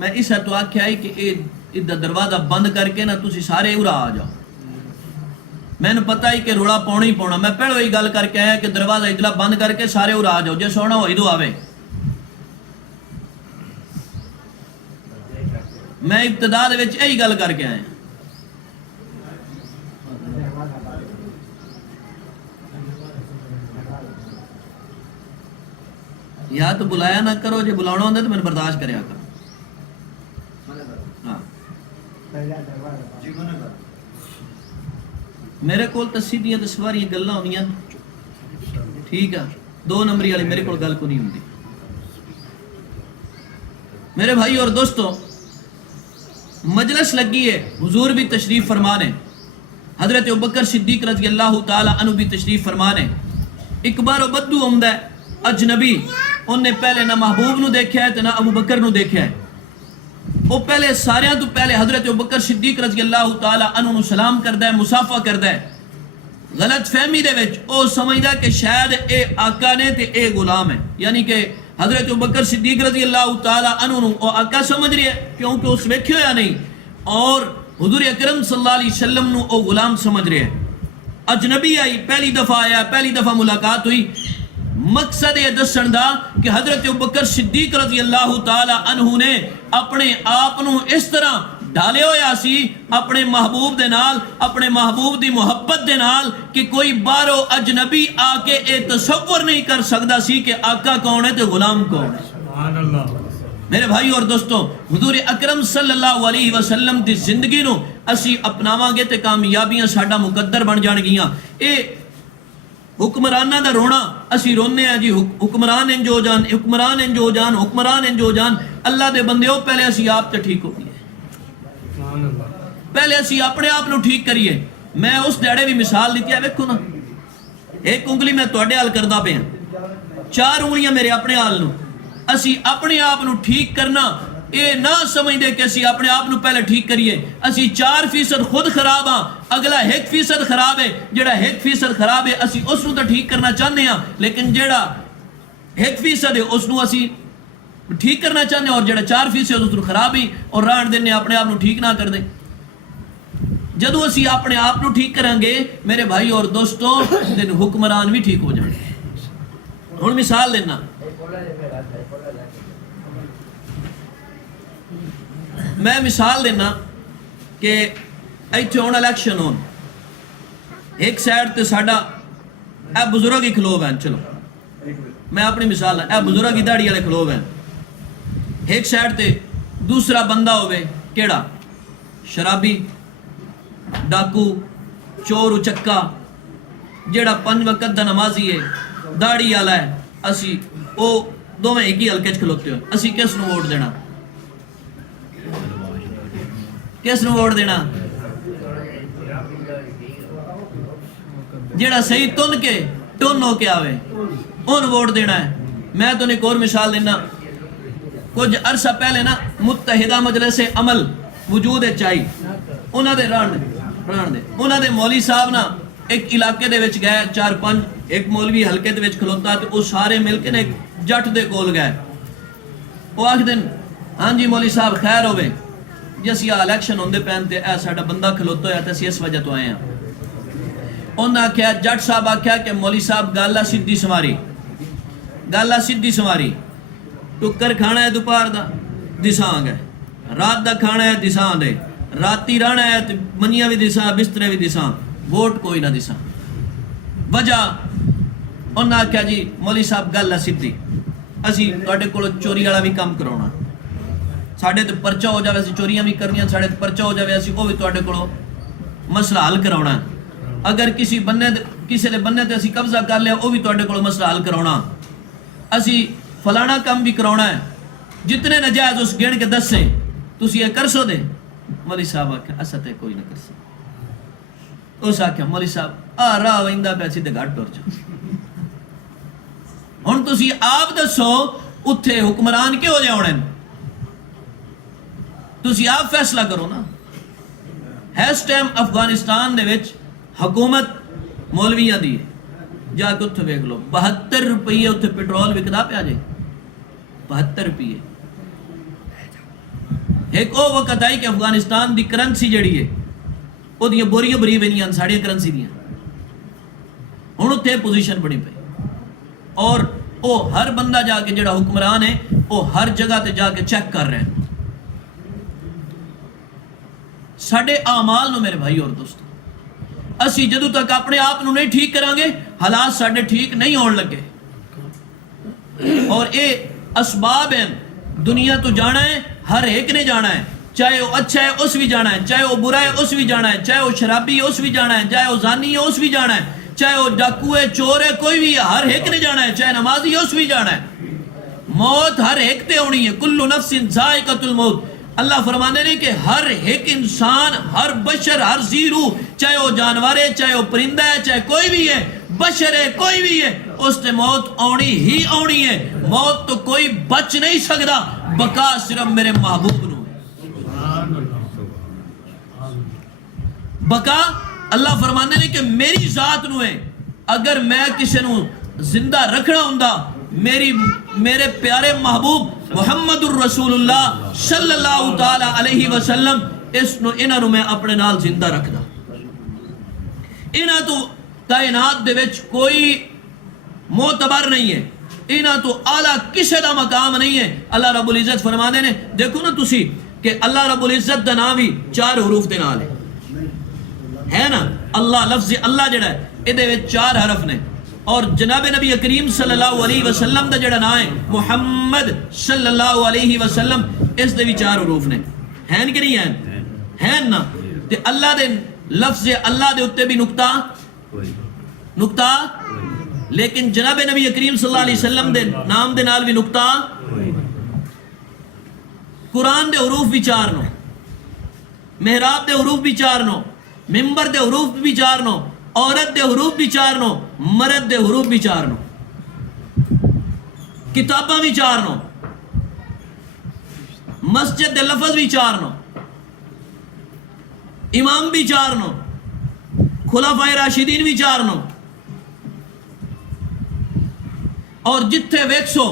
میں اس تو آکھیا ہے کہ ادھا دروازہ بند کر کے نہ تسی سارے ارا آ جاؤ۔ میں نے پتہ ہی کہ روڑا پونا ہی پونا، میں پہلو ہی گل کر کے آیا کہ دروازہ ادھا بند کر کے سارے ارا آ جاؤ، جے سونا ہو ادھو آوے۔ میں ابتدا دے وچ یہی گل کر کے آیا۔ یا تو بلایا نہ کرو، جے بلاونا ہوندے تو میں برداشت کریا کرو۔ میرے کول تو سیدھیاں تے سواریاں گلاں ہوندیاں، ٹھیک ہے، 2 نمبری والی میرے کول گل کو نہیں ہوندی۔ میرے بھائی اور دوستو، مجلس لگی ہے، حضور بھی تشریف فرمانے، حضرت ابوبکر صدیق رضی اللہ تعالی عنہ بھی تشریف فرمانے۔ ایک بار بدو آمدا ہے اجنبی، انہیں پہلے نہ محبوب نو دیکھا ہے تے نہ ابوبکر نو دیکھا ہے۔ وہ پہلے ساریاں تو پہلے حضرت ابوبکر صدیق رضی اللہ تعالی عنہ نو سلام کردا ہے، مصافحہ کردا ہے۔ غلط فہمی دے وچ او سمجھدا کہ شاید اے آقا نے تے اے غلام ہے، یعنی کہ حضرت ابوبکر صدیق رضی اللہ تعالی عنہ نو او آقا سمجھ رہی ہے کیونکہ اس ویکھیا یا نہیں، اور حضور اکرم صلی اللہ علیہ وسلم نو او غلام سمجھ رہے ہیں۔ اجنبی آئی، پہلی دفعہ آیا، پہلی دفعہ ملاقات ہوئی، مقصد یہ دسن دا کہ حضرت ابوبکر صدیق رضی اللہ تعالی عنہ نے اپنے آپ نو اس طرح ڈالے ہویا سی اپنے محبوب دے نال، اپنے محبوب دی محبت دے نال، کہ کوئی بارو اجنبی آ کے اے تصور نہیں کر سکدا سی کہ آقا کون ہے تے غلام کون ہے۔ سبحان اللہ۔ میرے بھائی اور دوستو، حضور اکرم صلی اللہ علیہ وسلم دی زندگی نو اسی اپناواں گے تے کامیابیاں ساڈا مقدر بن جان گیاں۔ اے حکمرانہ دا رونا اسی رونے ہیں جی، حکمران انجو جان، حکمران انجو جان، حکمران انجو جان۔ اللہ دے بندے ہو، پہلے اسی آپ تے ٹھیک ہو گئے، پہلے اسی اپنے آپ نو ٹھیک کریے۔ میں اس ڈیڑے بھی مثال دیتی ہے، ویکھو نا، ایک انگلی میں تواڈے حال کردا پیا، 4 انگلیاں میرے اپنے حال نو۔ اسی اپنے آپ نو ٹھیک کرنا یہ نہ سمجھتے کہ اسی اپنے آپ پہلے ٹھیک کریے. اسی 4% خود خراب ہاں, اگلا 1% خراب ہے. جڑا 1% خراب ہے اسی اس نو تو ٹھیک کرنا چاہتے ہیں, لیکن جڑا 1% ہے اس نو اسی ٹھیک کرنا چاہتے ہیں, اور جڑا 4% اس نو خراب ہی اور رہن دینے اپنے آپ ٹھیک نہ کر دیں. جدو اسی اپنے آپ ٹھیک کریں گے میرے بھائی اور دوستوں, دن حکمران بھی ٹھیک ہو جائیں گے. ہن مثال دینا, میں مثال دینا کہ ایتھے ہن الیکشن ہون, ایک سائڈ تے ساڈا اے بزرگ ہی کھلو ہیں, چلو میں اپنی مثال اے بزرگ ہی داڑھی والے کھلو ہیں, ایک سائڈ تے دوسرا بندہ ہوئے کیڑا شرابی, ڈاکو, چور اچکا, جیڑا 5 وقت دا نمازی ہے, داڑھی والا ہے, اسی او دوویں ایک ہی ہلکے کھلوتے ہو. اسی کس نو ووٹ دینا؟ کس نو ووٹ دینا؟ جیڑا صحیح تن کے ٹن ہو کے آوے ان ووٹ دینا ہے. میں تو ایک اور مثال دینا, کچھ عرصہ پہلے نا متحدہ مجلس عمل وجود چاہی, انہاں دے انہاں دے مولوی صاحب نا ایک علاقے دے وچ گئے, 4-5 ایک مولوی حلقے دے وچ کھلوتا, تے وہ سارے مل کے ایک جٹ دے کول گئے. وہ آکھ دن ہاں جی مولوی صاحب خیر ہوئے جی اسی الیکشن ہوندے پین تے اے ساڈا بندہ کھلوتا ہوا تے اسی اس وجہ تو آئے ہیں. انہاں آکھیا, جٹ صاحب آکھیا کہ مولوی صاحب گالا سیدھی سواری, گالا سیدھی سواری, ٹکر کھانا ہے دوپہر دا دساں گئے, رات دا کھانا ہے دساں دے, راتی رہنا ہے تے منیاں بھی دساں, بسترے بھی دساں, ووٹ کوئی نہ دساں. وجہ انہاں آکھیا جی مولوی صاحب گل ہے سیدھی, اسی تواڈے کول چوری والا بھی کام کراونا, ساڈے تے پرچہ ہو جاوے, اسی چوریاں بھی کرنیاں, ساڈے تے پرچہ ہو جاوے, اسی او بھی تواڈے کولوں مسئلہ حل کراونا. اگر کسی دے بننے تے اسی قبضہ کر لیا, او بھی تواڈے کولوں مسئلہ حل کراونا. اسی فلانا کام بھی کراونا ہے, جتنے نجائز اس گن کے دسے تسی یہ کر سو دے. مولوی صاحب آکھیا اسا تے کوئی نہ کر سکے. اس آکھیا مولوی صاحب آ راہ ویندا پیا سی تے گھٹ ٹر جا. ہن تسی آپ دسو اتھے حکمران کیوں ہو جاونے, تسی آپ فیصلہ کرو نا. اس ٹائم افغانستان دے وچ حکومت مولویاں دی ہے, جا کے اتھے ویکھ لو 72 روپیے اتھے پیٹرول وکدا پیا جے, 72 روپیے. ایک او وقت آئی کہ افغانستان دی کرنسی جڑی ہے وہ دیاں بوریاں بری وینیاں ساڑیاں کرنسی دیاں, ہن اتھے پوزیشن بنی پئی, اور او ہر بندہ جا کے جڑا حکمران ہے وہ ہر جگہ تے جا کے چیک کر رہے ہیں. ساڈے اعمال نو میرے بھائی اور دوستو, اسی جدو تک اپنے آپ نو نہیں ٹھیک کران گے حالات ساڈے ٹھیک نہیں ہون لگے. اور اے اسباب ہیں, دنیا تو جانا ہے, ہر ایک نے جانا ہے, چاہے وہ اچھا ہے اس بھی جانا ہے, چاہے وہ برا ہے اس بھی جانا ہے, چاہے وہ شرابی ہے اس بھی جانا ہے, چاہے وہ زانی ہے اس بھی جانا ہے, چاہے وہ ڈاکو ہے, چور ہے, کوئی بھی ہے, ہر ایک نے جانا ہے, چاہے نمازی ہے اس بھی جانا ہے. موت ہر ایک تے ہونی ہے, کل نفس ذائقۃ الموت. اللہ فرمانے نے کہ ہر ایک انسان, ہر بشر, ہر ذی روح, چاہے وہ جانور ہے, چاہے وہ پرندہ ہے, چاہے کوئی بھی ہے, بشر ہے, کوئی بھی ہے, اس نے موت آنی ہی آنی ہے. موت تو کوئی بچ نہیں سکتا, بقا صرف میرے محبوب نو ہے. بقا اللہ فرمانے نے کہ میری ذات نو ہے. اگر میں کسی نو زندہ رکھنا ہوندا, میرے پیارے محبوب محمد الرسول اللہ صلی اللہ تعالی علیہ وسلم انہاں نو میں اپنے نال زندہ رکھدا. انہاں تو کائنات دے وچ کوئی معتبر نہیں ہے, انہاں تو اعلیٰ کسے دا مقام نہیں ہے. اللہ رب العزت فرمانے نے, دیکھو نا تسی کہ اللہ رب العزت دا نام ہی 4 حروف دے نال ہے نا. اللہ, لفظ اللہ جڑا ہے ادھے وچ 4 حرف نے, اور جناب نبی کریم صلی اللہ علیہ وسلم دا جڑا نام ہے محمد صلی اللہ علیہ وسلم, اس دے بھی 4 حروف نے. ہیں کہ نہیں ہیں؟ ہیں نا. تے اللہ دے لفظ اللہ دے اتے بھی نقطہ, لیکن جناب نبی کریم صلی اللہ علیہ وسلم دے نام دے نال بھی نقطہ. قرآن دے حروف بھی 4 نو, محراب دے حروف بھی 4 نو, ممبر دے حروف بھی 4 نو, عورت دے حروف بھی 4 نو, مرد دے حروف بھی 4 نو, کتاباں بھی 4 نو, مسجد دے لفظ بھی 4 نو، امام بھی 4 نو، خلفائے راشدین بھی 4 نو، اور جتھے ویکسو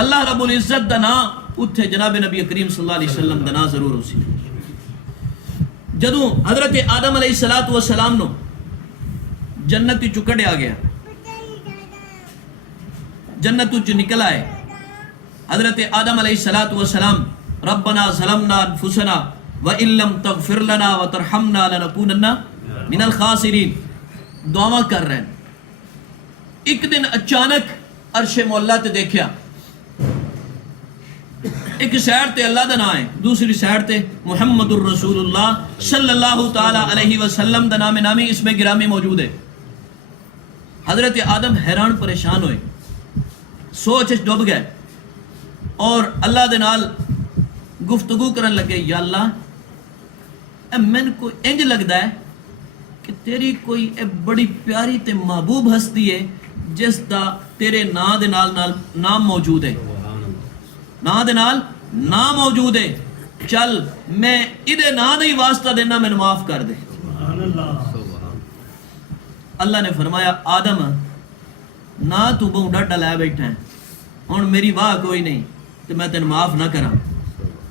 اللہ رب العزت دا نام اتھے جناب نبی کریم صلی اللہ علیہ وسلم دا نام ضرور ہو سی۔ جدوں حضرت آدم علیہ السلام نو جنت چ کڈیا گیا، جنت چ نکل آئے، حضرت آدم علیہ السلام ربنا ظلمنا انفسنا وَإِن لَّمْ تَغْفِرْ لَنَا وَتَرْحَمْنَا لَنَكُونَنَّ مِنَ الْخَاسِرِينَ دعا کر رہے ہیں۔ ایک دن اچانک عرش مولا تے دیکھیا، ایک سائڈ تے اللہ دا نام ہے، دوسری سائڈ تے محمد الرسول اللہ صلی اللہ تعالی علیہ وسلم دا نام نامی اس میں گرامی موجود ہے۔ حضرت آدم حیران پریشان ہوئے، سوچ ڈوب گئے اور اللہ دے نال گفتگو کرن لگے، یا اللہ میں کو انج لگدا ہے کہ تیری کوئی بڑی پیاری تے محبوب ہستی ہے جس دا تیرے نا دے نال نام موجود ہے، نا دے نال نام موجود ہے، چل میں ادھے نا دا ہی واسطہ دینا، میں معاف کر دے۔ اللہ نے فرمایا آدم نا تو بہت ڈاڈا لے بیٹھا ہے، ہن میری واہ کوئی نہیں تو میں تین معاف نہ کراں،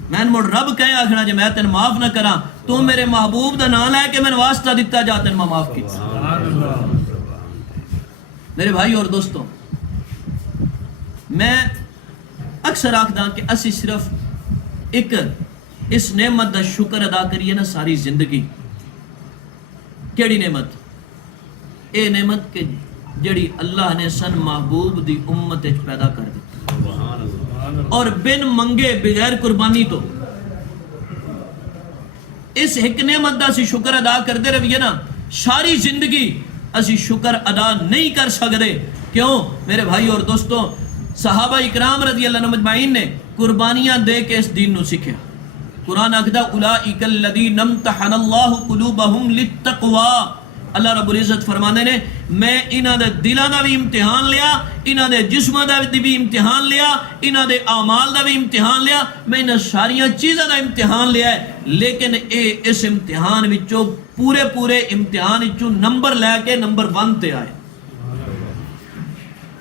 میں مڑ رب کہیں آخنا جے میں تین معاف نہ کراں تو میرے محبوب دا نام لے کے میں واسطہ دیتا جا تین معاف کی۔ میرے بھائی اور دوستوں، میں اکثر آکھدا کہ اسی صرف ایک اس نعمت دا شکر ادا کریے نا ساری زندگی۔ کیڑی نعمت؟ اے نعمت کہ جڑی اللہ نے سن محبوب دی امت وچ پیدا کر دی اور بن منگے بغیر قربانی تو اس ایک نعمت دا اسی شکر ادا کرتے رہیے نا ساری زندگی اسی شکر ادا نہیں کر سکتے۔ کیوں میرے بھائی اور دوستوں؟ صحابہ اکرام رضی اللہ عنہم اجمعین نے قربانیاں دے کے اس دین نو سیکھیا۔ قرآن آکھدا اولئک الذین امتحن اللہ قلوبہم للتقوی، اللہ رب العزت فرمانے نے میں انہاں دے دلاں دا بھی امتحان لیا، انہاں دے جسماں دا بھی امتحان لیا، انہاں دے اعمال دا بھی امتحان لیا، میں انہاں ساریاں چیزاں دا امتحان لیا ہے، لیکن اس امتحان وچوں پورے امتحان وچوں نمبر لے کے نمبر 1 تے آئے۔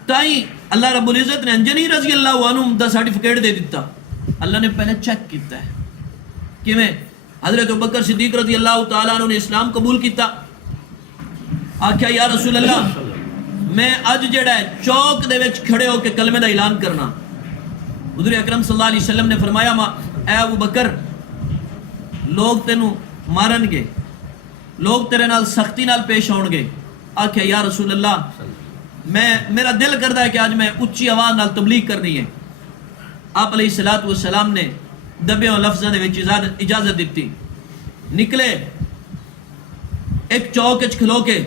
تائیں اللہ رب العزت نے انجنی رضی اللہ عنہ دا سرٹیفکیٹ دے دیتا۔ اللہ نے پہلے چیک کیتا ہے کیویں؟ حضرت ابوبکر صدیق رضی اللہ تعالیٰ عنہ نے اسلام قبول کیتا، آکھیا یا رسول اللہ میں اج جڑا ہے چوک دے وچ کھڑے ہو کے کلمے دا اعلان کرنا۔ حضور اکرم صلی اللہ علیہ وسلم نے فرمایا اے ابو بکر لوگ تینوں مارن گے، لوگ تیرے نال سختی نال پیش آن گے۔ آکھیا یا رسول اللہ میرا دل کرتا ہے کہ آج میں اچھی آواز نال تبلیغ کرنی ہے۔ آپ علیہ السلام نے دبیوں لفظاں دے وچ اجازت دیتی، نکلے ایک چوک وچ کھلو کے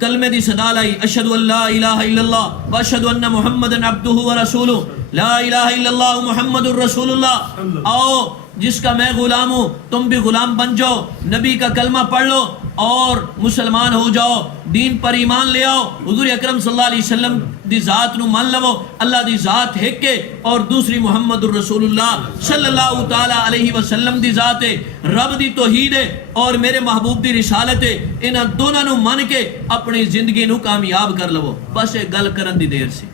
کلمے دی صدا لائی، اشہد ان لا الہ الا اللہ واشہد ان محمدًا عبدہ ورسولہ، لا الہ الا اللہ محمد الرسول اللہ، آؤ جس کا میں غلام ہوں تم بھی غلام بن جاؤ، نبی کا کلمہ پڑھ لو اور مسلمان ہو جاؤ، دین پر ایمان لے آؤ، حضور اکرم صلی اللہ علیہ وسلم دی ذات نو مان لو، اللہ دی ذات ہے کہ اور دوسری محمد الرسول اللہ صلی اللہ تعالی علیہ وسلم دی ذات ہے، رب دی توحید ہے اور میرے محبوب دی رسالت ہے، انہاں دونوں نو من کے اپنی زندگی نو کامیاب کر لو۔ بس یہ گل کرن دی دیر سی،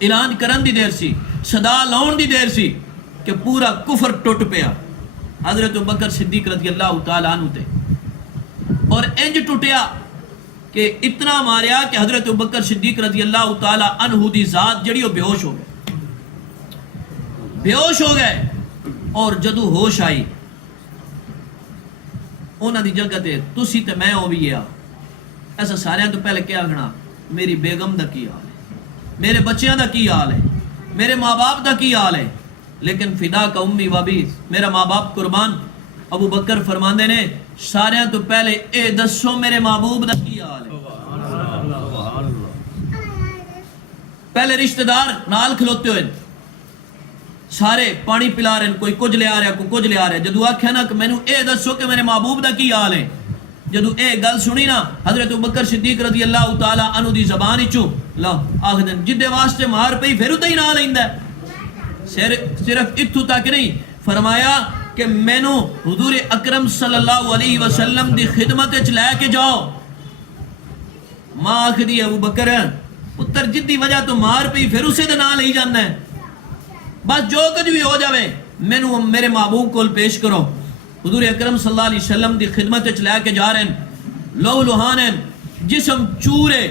اعلان کرن دی دیر سی، صدا لاؤن دی دیر سی کہ پورا کفر ٹوٹ پیا حضرت ابوبکر صدیق رضی اللہ تعالیٰ عنہ تے، اور انج ٹوٹیا کہ اتنا ماریا کہ حضرت ابوبکر صدیق رضی اللہ تعالیٰ عنہ دی ذات جڑی وہ بے ہوش ہو گئے، بے ہوش ہو گئے، اور جدو ہوش آئی انہاں دی جگہ تے تسی تے میں ہو بھی آ، ایسا سارے تو پہلے کیا آخنا میری بیگم دا کی حال ہے، میرے بچیاں دا کی حال ہے، میرے ماں باپ دا کی حال ہے، لیکن فدا کا امی وابی میرا ماں باپ قربان۔ ابو بکر فرماندے نے سارے تو پہلے اے دسو میرے محبوب دا کی حال ہے۔ پہلے رشتہ دار نال کھلوتے ہوئے سارے پانی پلا رہے ہیں، کوئی کچھ لے آ رہا کوئی کچھ لے آ رہا ہے، جدو آکھیا نا کہ مینوں اے دسو کہ میرے محبوب دا کی حال ہے، جدو اے گل سنی نا حضرت ابوبکر صدیق رضی اللہ تعالی عنہ دی زبان وچوں لا آکھ دین جدے واسطے مار پئی پھر تے ہی نہ لیندا ہے، صرف اتھو تک نہیں فرمایا کہ میں نو حضور اکرم صلی اللہ علیہ وسلم دی خدمت اچ لے کے جاؤ. ماں آکھ دی ابو بکر پتر جدی وجہ تو مار پئی پھر اسے دے نال ہی جانا ہے, بس جو کچھ بھی ہو جاوے میں نو میرے محبوب کو پیش کرو. حضور اکرم صلی اللہ علیہ وسلم دی خدمت اچ لے کے جا رہے ہیں, لو لوہان ہیں, جسم چورے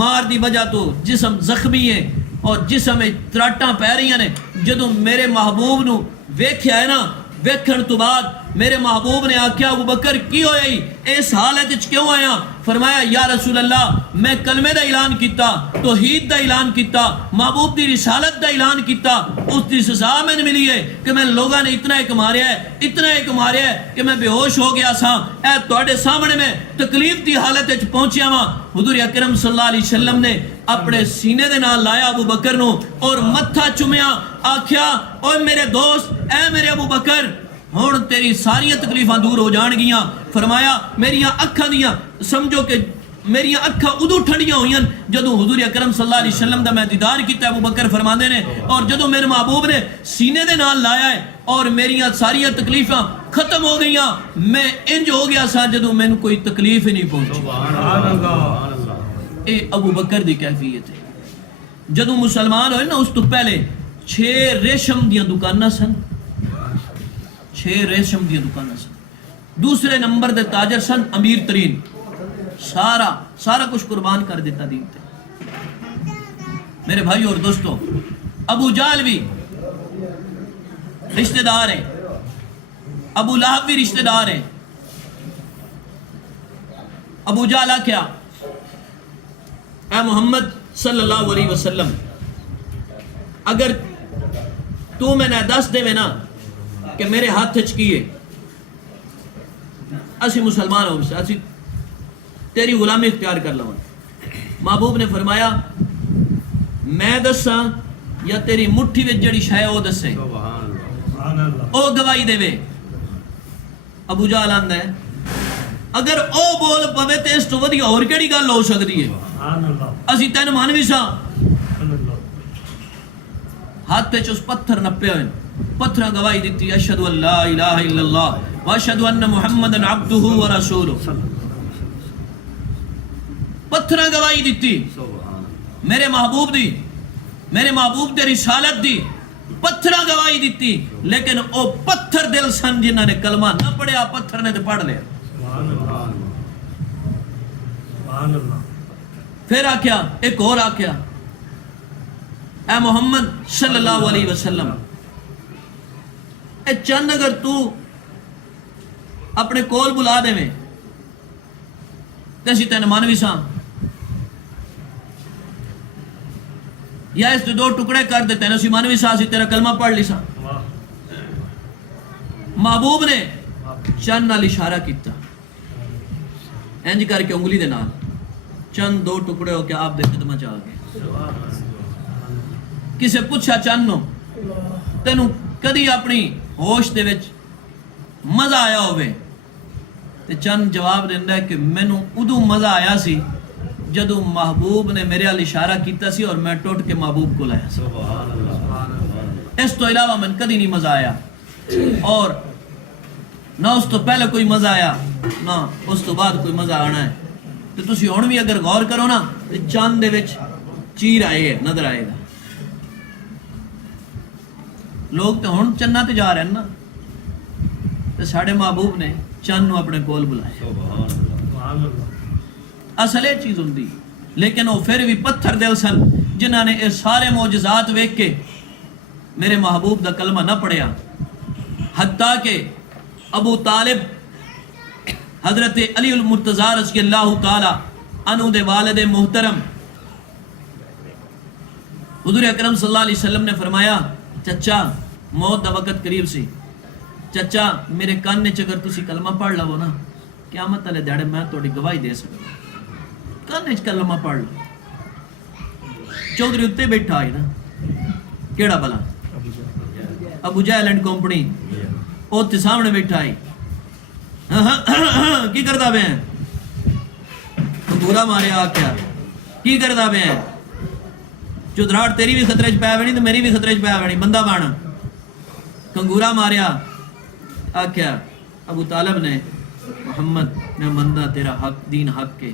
مار دی وجہ تو جسم زخمی ہے اور جسم تراٹاں پہ رہی ہیں. جدوں میرے محبوب نو ویکھیا ہے نا, ویکھن تو بعد میرے محبوب نے آکھیا ابو بکر کی ہویا ہی اس حالت وچ کیوں آیا؟ فرمایا یا رسول اللہ میں کلمے دا اعلان کیتا, توحید دا اعلان کیتا, محبوب دی رسالت دا اعلان کیتا, اس دی سزا میں ملی ہے کہ میں لوگاں نے اتنا ایک ماریا ہے, اتنا ایک ماریا ہے کہ میں بے ہوش ہو گیا سا. اے تواڈے سامنے میں تکلیف دی حالت وچ پہنچیا وا. حضور اکرم صلی اللہ علیہ وسلم نے اپنے سینے دے نال لایا ابو بکر نو اور متھا چومیا, آکھیا اوے میرے دوست, اے میرے ابو بکر ہن تیری ساری تکلیفاں دور ہو جان گیاں. فرمایا میریاں اکھاں دیاں سمجھو کہ میریاں اکھاں ادو ٹھنڈیاں ہوئیاں جدوں حضور اکرم صلی اللہ علیہ وسلم دا میں دیدار کیتا. ابو بکر فرماندے نے اور جدوں میرے محبوب نے سینے دے نال لایا ہے اور میریاں ساری تکلیفاں ختم ہو گئیاں, میں انج ہو گیا سا جدوں مینوں کوئی تکلیف ہی نہیں پہنچی. سبحان اللہ. اے ابو بکر دی کیفیت ہے. جدوں مسلمان ہوئے نا اس تو پہلے 6 ریشم دیاں دکاناں سن, 6 ریشم دیاں دکاناں سن. دوسرے نمبر دے تاجر سن امیر ترین, سارا کچھ قربان کر دیتا دین تے. میرے بھائی اور دوستو, ابو جہل بھی رشتہ دار ہیں, ابو لہب بھی رشتہ دار ہیں. ابو جہل کیا اے محمد صلی اللہ علیہ وسلم اگر تو میں نے دس دے میں نا کہ میرے ہاتھ چکیے اسی مسلمان ہو سے اسی تیری غلامی اختیار کر لوں. محبوب نے فرمایا میں دساں یا تیری مٹھی وچ جڑی شے او دسے, سبحان اللہ. او گواہی دے وے. ابو جہل آندا ہے اگر او بول پوے تے اس تو ودی اور کیڑی گل ہو سکدی ہے؟ سبحان اللہ. اسی تین مانوی ساں. سبحان اللہ. ہاتھ تے اس پتھر نپے ہوئے, پتھر گواہی دیتی اشہد ان لا الہ الا اللہ واشہد ان محمدن عبدہ ورسولہ. پتھر گواہی دیتی میرے محبوب دی, میرے محبوب دے رسالت دی, پتھر گواہی دیتی. لیکن او پتھر دل سن جنہاں نے کلمہ نہ پڑھیا, پتھر نے تے پڑھ لیا. سبحان اللہ. سبحان اللہ. پھر آکھیا ایک اور آکھیا اے محمد صلی اللہ علیہ وسلم اے چند اگر تو اپنے کول بلا دے میں تے اسی تین مانوی ساں, یا اس تو 2 ٹکڑے کر دیتے ہیں اسی مانوی ساں, اسی تیرا کلمہ پڑھ لی ساں. واہ. محبوب نے چند نال اشارہ کیتا, انج کر کے انگلی دے نال چند 2 ٹکڑے ہو کے آپ دے خدمت چ آ گئے. کسے پوچھا چند نو تینوں کدی اپنی ہوش دے وچ مزہ آیا ہوئے تے چند جواب دیندا ہے کہ مینوں ادو مزہ آیا سی جدوں محبوب نے میرے ال اشارہ کیتا سی اور میں ٹوٹ کے محبوب کو لایا سی. سبحان اللہ. اس تو علاوہ میں کدی نہیں مزہ آیا, اور نہ اس تو پہلے کوئی مزہ آیا نہ اس تو بعد کوئی مزہ آنا ہے. تو تسی ہن بھی اگر غور کرو نا تے چاند دے وچ چیر آئے ہے, نظر آئے گا. لوگ تو ہن چننا تے جا رہے ہیں نا, تے ساڈے محبوب نے چند نو اپنے کول بلایا. سبحان اللہ. سبحان اللہ. اصل یہ چیز ہوندی, لیکن وہ پھر بھی پتھر دل سن جنہاں نے یہ سارے معجزات ویکھ کے میرے محبوب دا کلمہ نہ پڑھیا. حتیٰ کہ ابو طالب حضرت علی المرتضیٰ رضی اللہ تعالی عنہ دے والد محترم, حضور اکرم صلی اللہ علیہ وسلم نے فرمایا چچا موت دا وقت قریب سی, چچا میرے کان نے اگر تسی کلمہ پڑھ لو نا قیامت والے دیہڑے میں تھوڑی گواہی دے سکتا. کان وچ کلمہ پڑھ لو. چودھری اتنے بیٹھا ہے نا, کیڑا بلا ابو جہل اینڈ کمپنی, او تے سامنے بیٹھا ہے. کی کردا پے ہیں؟ گورا مارے آ کیا کی کردا پے ہیں؟ چودراہٹ تیری بھی خطرے چ پی بنی تو میری بھی خطرے چ پی بنی. بندہ بن کنگورا ماریا آکھیا ابو طالب نے محمد میں مندہ تیرا حق دین حق کے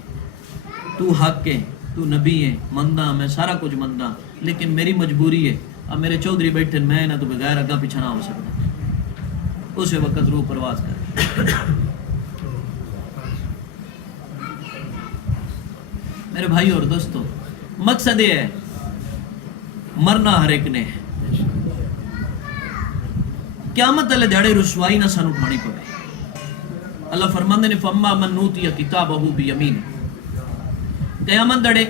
تو حق کے تو نبی ہے مندہ میں سارا کچھ مندہ لیکن میری مجبوری ہے اب میرے چودھری بیٹھے میں نہ تو بغیر اگاں پیچھے نہ ہو سکتا. اس وقت روح پرواز کر. میرے بھائی اور دوستو مقصد یہ ہے مرنا ہر ایک نے ہے. قیامت والے دیہڑے رسوائی نہ سانو اٹھانی پڑے. اللہ فرماندے نے فما من اوتی کتابہ بیمین. قیامت دڑے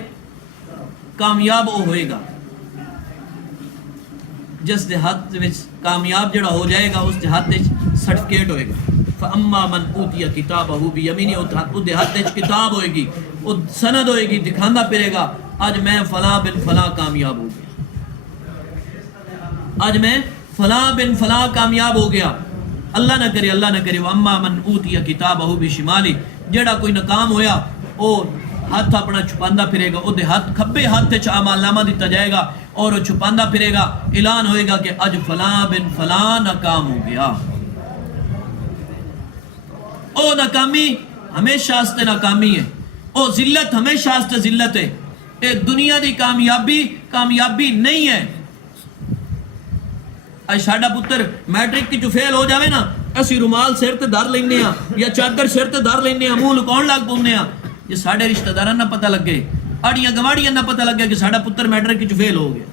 کامیاب وہ ہوئے گا جس دے ہاتھ وچ کامیاب جڑا ہو جائے گا اس دے ہاتھ وچ سرٹیفکیٹ ہوئے گا. فاما من اوتی کتابہ بیمین اس دے ہاتھ وچ کتاب ہوئے گی وہ سند ہوئے گی دکھاندا پھرے گا آج میں فلاں بن فلاں کامیاب ہو گیا آج میں فلاں بن فلاں کامیاب ہو گیا. اللہ نہ کرے واما من اوتی کتابہ بشمالی جڑا کوئی ناکام ہویا او ہاتھ اپنا چھپاندا پھرے گا. او دے ہاتھ کھبے ہاتھ تے اعمال نامہ دتا جائے گا اور وہ چھپاندا پھرے گا. اعلان ہوئے گا کہ اج فلاں بن فلاں ناکام ہو گیا. او ناکامی ہمیشہ واسطے ناکامی ہے. او ذلت ہمیشہ واسطے ذلت ہے. اے دنیا دی کامیابی نہیں ہے. اج ساڈا پتر میٹرک کی جو فیل ہو جاوے نا اسی رومال سر تے دھر لینے ہاں یا چادر سر تے دھر لینے ہاں منہ لکاؤن لگ پونے ہاں. یہ ساڈے رشتہ داراں نہ پتہ لگے آڑیاں گواڑیاں نہ پتہ لگے کہ ساڈا پتر میٹرک کی جو فیل ہو گیا.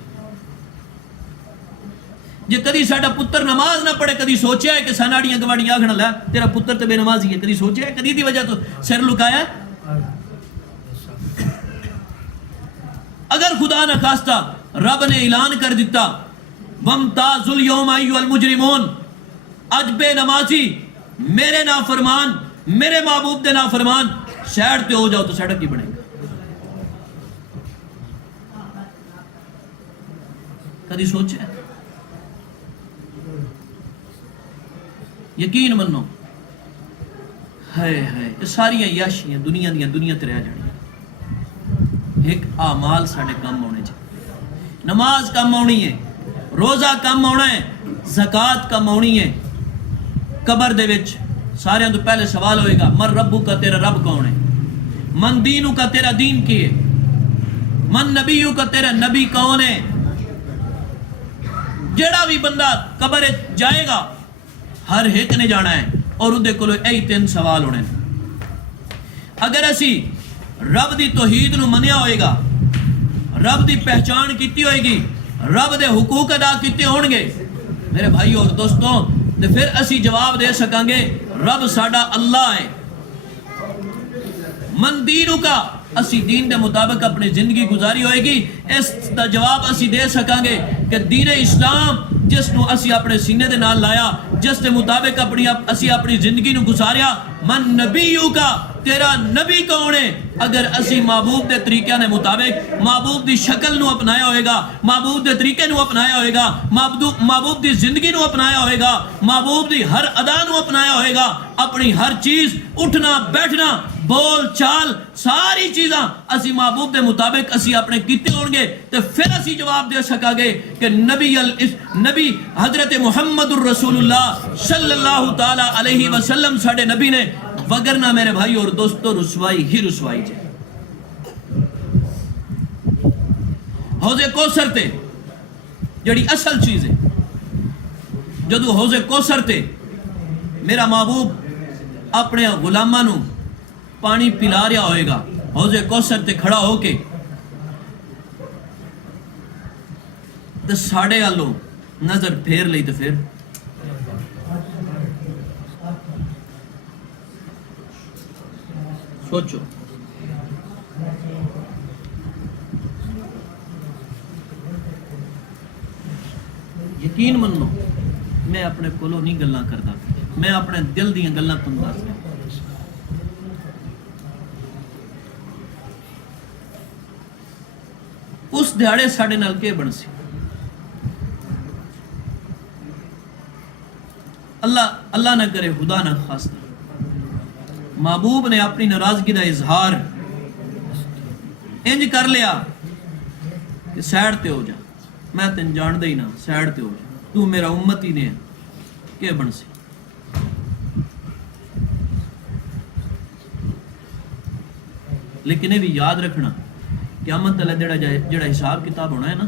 جے کدی ساڈا پتر نماز نہ پڑھے کدی سوچیا ہے کہ ساناڑیاں گواڑیاں آکھن لا تیرا پتر تے بے نمازی ہے کدی سوچیا ہے کدی دی وجہ تو سر لکایا ہے. اگر خدا نہ خواستہ رب نے اعلان کر دیتا وَامْتَازُ الْيَوْمَ أَيُّهَا الْمُجْرِمُونَ اج بے نمازی میرے نافرمان میرے محبوب دے نافرمان سیڈ تے ہو جاؤ تو سڑک ہی بنے گا. کدی سوچے یقین منو یہ ساری عیاشیاں دنیا تے رہ جانیاں. ایک اعمال ساڈے کم ہونے چاہیے. نماز کم ہونی ہے روزہ کم ہونا ہے زکوٰۃ کم ہونی ہے. قبر دے وچ سارے تو پہلے سوال ہوئے گا من ربو کا تیرا رب کون ہے من دینو کا تیرا دین کی ہے من نبیو کا تیرا نبی کون ہے. جڑا بھی بندہ قبر جائے گا ہر ایک نے جانا ہے اور اودے کولو اے تین سوال ہونے. اگر اسی رب دی توحید نو منیا ہوئے گا رب دی پہچان کیتی ہوئے گی رب دے حقوق ادا کیتے ہون گے میرے بھائی اور دوستوں تے پھر اسی جواب دے سکاں گے رب ساڈا اللہ ہے. من دینو کا اسی دین دے مطابق اپنی زندگی گزاری ہوئے گی. اس دا جواب اسی دے سکاں گے کہ دین اسلام جس نو اسی اپنے سینے دے نال لایا جس دے مطابق اسی اپنی زندگی نو گزاریا. من نبیو کا تیرا نبی کون ہے. اگر اسی محبوب دے طریقے نے مطابق محبوب دی شکل نو اپنایا ہوئے گا محبوب دے طریقے نو اپنایا ہوئے گا محبوب دی زندگی نو اپنایا ہوئے گا محبوب دی ہر ادا نو اپنایا ہوئے گا اپنی ہر چیز اٹھنا بیٹھنا بول چال ساری چیزاں اسی محبوب دے مطابق اسی اپنے کیتے ہون گے تو پھر اسی جواب دے سکا گے کہ نبی حضرت محمد الرسول اللہ صلی اللہ تعالی علیہ وسلم ساڑے نبی نے وگرنہ میرے بھائی اور دوستو رسوائی ہی رسوائی جائے. حوض کوثر تے جڑی اصل چیز ہے جدو حوض کوثر تے میرا محبوب اپنے غلاماں نو پانی پلا رہا ہوئے گا حوض کوثر تے کھڑا ہو کے تے ساڑے آلو نظر پھیر لئی تے پھر سوچو یقین منو میں اپنے کولو نہیں گلاں کردا میں اپنے دل دیاں گلاں تنوں دس رہا. اس دیہڑے ساڑے نال کے بن سی اللہ نہ کرے خدا نہ خواستہ محبوب نے اپنی ناراضگی دا اظہار انج کر لیا کہ سائڈ تے ہو جا، میں تین جان ہی نہ، سائڈ تے ہو جا، تو میرا امت ہی نے کہ بن سی۔ لیکن یہ بھی یاد رکھنا قیامت والا جڑا حساب کتاب ہونا ہے نا،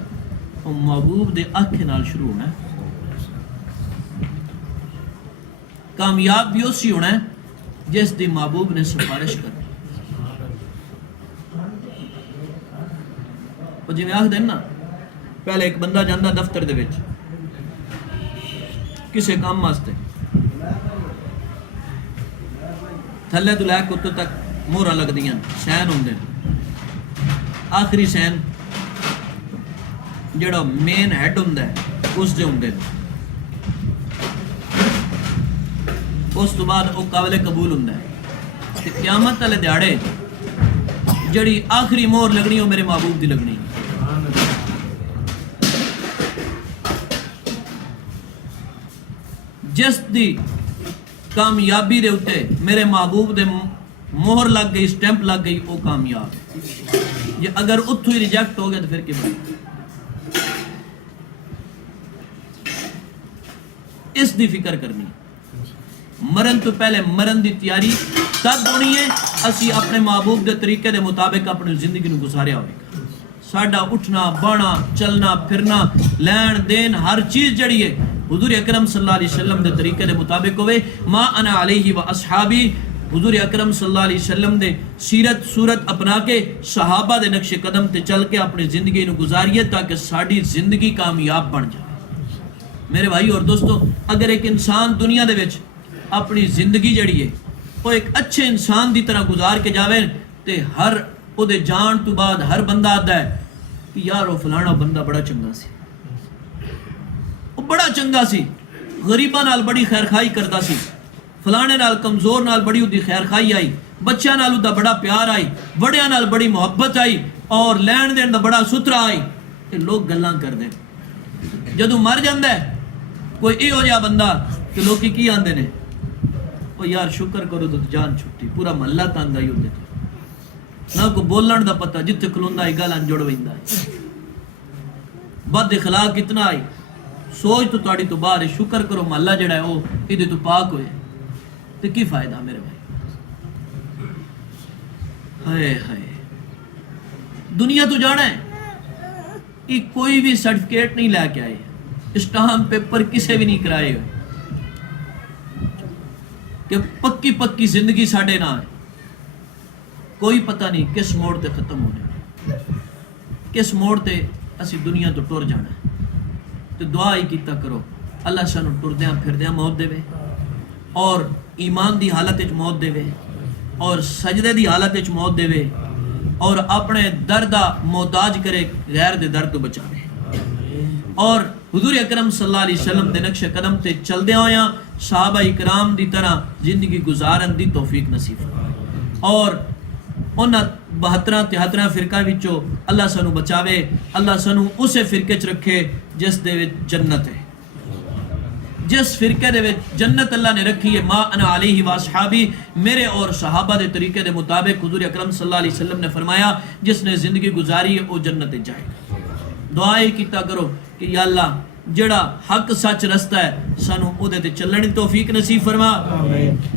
وہ محبوب دے اکھ نال شروع ہونا ہے۔ کامیاب بھی اسی ہونا ہے جس دی محبوب نے سفارش کرنی۔ وہ جی میں آکھ دین نا، پہلے ایک بندہ جاندہ دفتر دے وچ کسے کام واسطے، تھلے تو لے کے اتنے تک مہراں لگ دیاں، سین ہوندے، آخری سین جڑا مین ہیڈ ہوندا ہے اس دے ہوندے، اس تو بعد وہ قابل قبول ہوندا ہے۔ تے قیامت والے دیہاڑے جڑی آخری مہر لگنی وہ میرے محبوب دی لگنی۔ جس دی کامیابی دے اتے میرے محبوب دے مہر لگ گئی، سٹیمپ لگ گئی، وہ کامیاب۔ یہ اگر اتھو ہی ریجیکٹ ہو گیا تو پھر کیا بنے؟ اس دی فکر کرنی، مرن تو پہلے مرن دی تیاری تب ہونی ہے اسی اپنے محبوب دے طریقے دے مطابق اپنی زندگی نو گزاریا ہوئے گا۔ ساڈا اٹھنا بانا چلنا پھرنا لین دین ہر چیز جڑی ہے حضور اکرم صلی اللہ علیہ وسلم دے طریقے دے مطابق ہوئے۔ ما انا علیہ و اصحابی، حضور اکرم صلی اللہ علیہ وسلم دے سیرت صورت اپنا کے صحابہ دے نقش قدم تے چل کے اپنی زندگی نو گزاریے تاکہ ساڈی زندگی کامیاب بن جائے۔ میرے بھائی اور دوستو، اگر ایک انسان دنیا دے وچ اپنی زندگی جڑی ہے وہ ایک اچھے انسان دی طرح گزار کے جاوے تے ہر او دے جان تو بعد ہر بندہ آتا ہے کہ یار وہ فلانا بندہ بڑا چنگا سی، وہ بڑا چنگا سی، غریباں نال بڑی خیرخائی کرتا سی، فلانے نال کمزور نال بڑی اودی خیرخائی آئی، بچیاں نال اودہ بڑا پیار آئی، بڑیاں نال بڑی محبت آئی، اور لین دین دا بڑا ستھرا آئی۔ تے لوگ گلاں کر دیں، جدوں مر جاندہ ہے کوئی اے ہو جا بندہ کہ لوکی کی آندے نے، وہ یار شکر کرو تو جان چھٹی، پورا محلہ تانگ آئی ہوندے تو نہ کو بولن دا پتہ، جتے کھلوندا ہی گالاں جوڑ ویندا ہے، بد اخلاق اتنا آئی، سوچ تو تاڑی تو باہر ہے، شکر کرو محلہ جڑا ہے وہ ادھے تو پاک ہوئے، تو کی فائدہ میرے بھائی؟ ہائے ہائے، دنیا تو جانا ہے کہ کوئی بھی سرٹیفکیٹ نہیں لے کے آئے، اسٹامپ پیپر کسے بھی نہیں کرائے ہوئے کہ پکی پکی زندگی ساڑھے نہ ہے، کوئی پتہ نہیں کس موڑ تے ختم ہونے، کس موڑ تے اسی دنیا تو ٹر جانا ہے۔ تو دعا ہی کیتا کرو اللہ سانو ٹردیاں پھردیاں موت دے وے، اور ایمان دی حالت وچ موت دے وے، اور سجدے دی حالت وچ موت دے وے، اور اپنے دردہ محتاج کرے غیر دے درد تو بچاوے، اور حضور اکرم صلی اللہ علیہ وسلم دے نقش قدم تے چل دیا ہویاں صحابہ اکرام دی طرح زندگی گزارن دی توفیق نصیب فرمائے، اور انہاں 72-73 فرقہ وچوں اللہ سانو بچاوے، اللہ سانو اسے فرقے چ رکھے جس دے وچ جنت ہے، جس فرقے دے وچ جنت اللہ نے رکھی ہے۔ ما انا علیہ و اصحابی، میرے اور صحابہ دے طریقے دے مطابق حضور اکرم صلی اللہ علیہ وسلم نے فرمایا جس نے زندگی گزاری ہے وہ جنت جائے گا۔ دعائیں کیتا کرو کہ یا اللہ جڑا حق سچ رستہ ہے سانو او دے تے چلن دی توفیق نصیب فرما،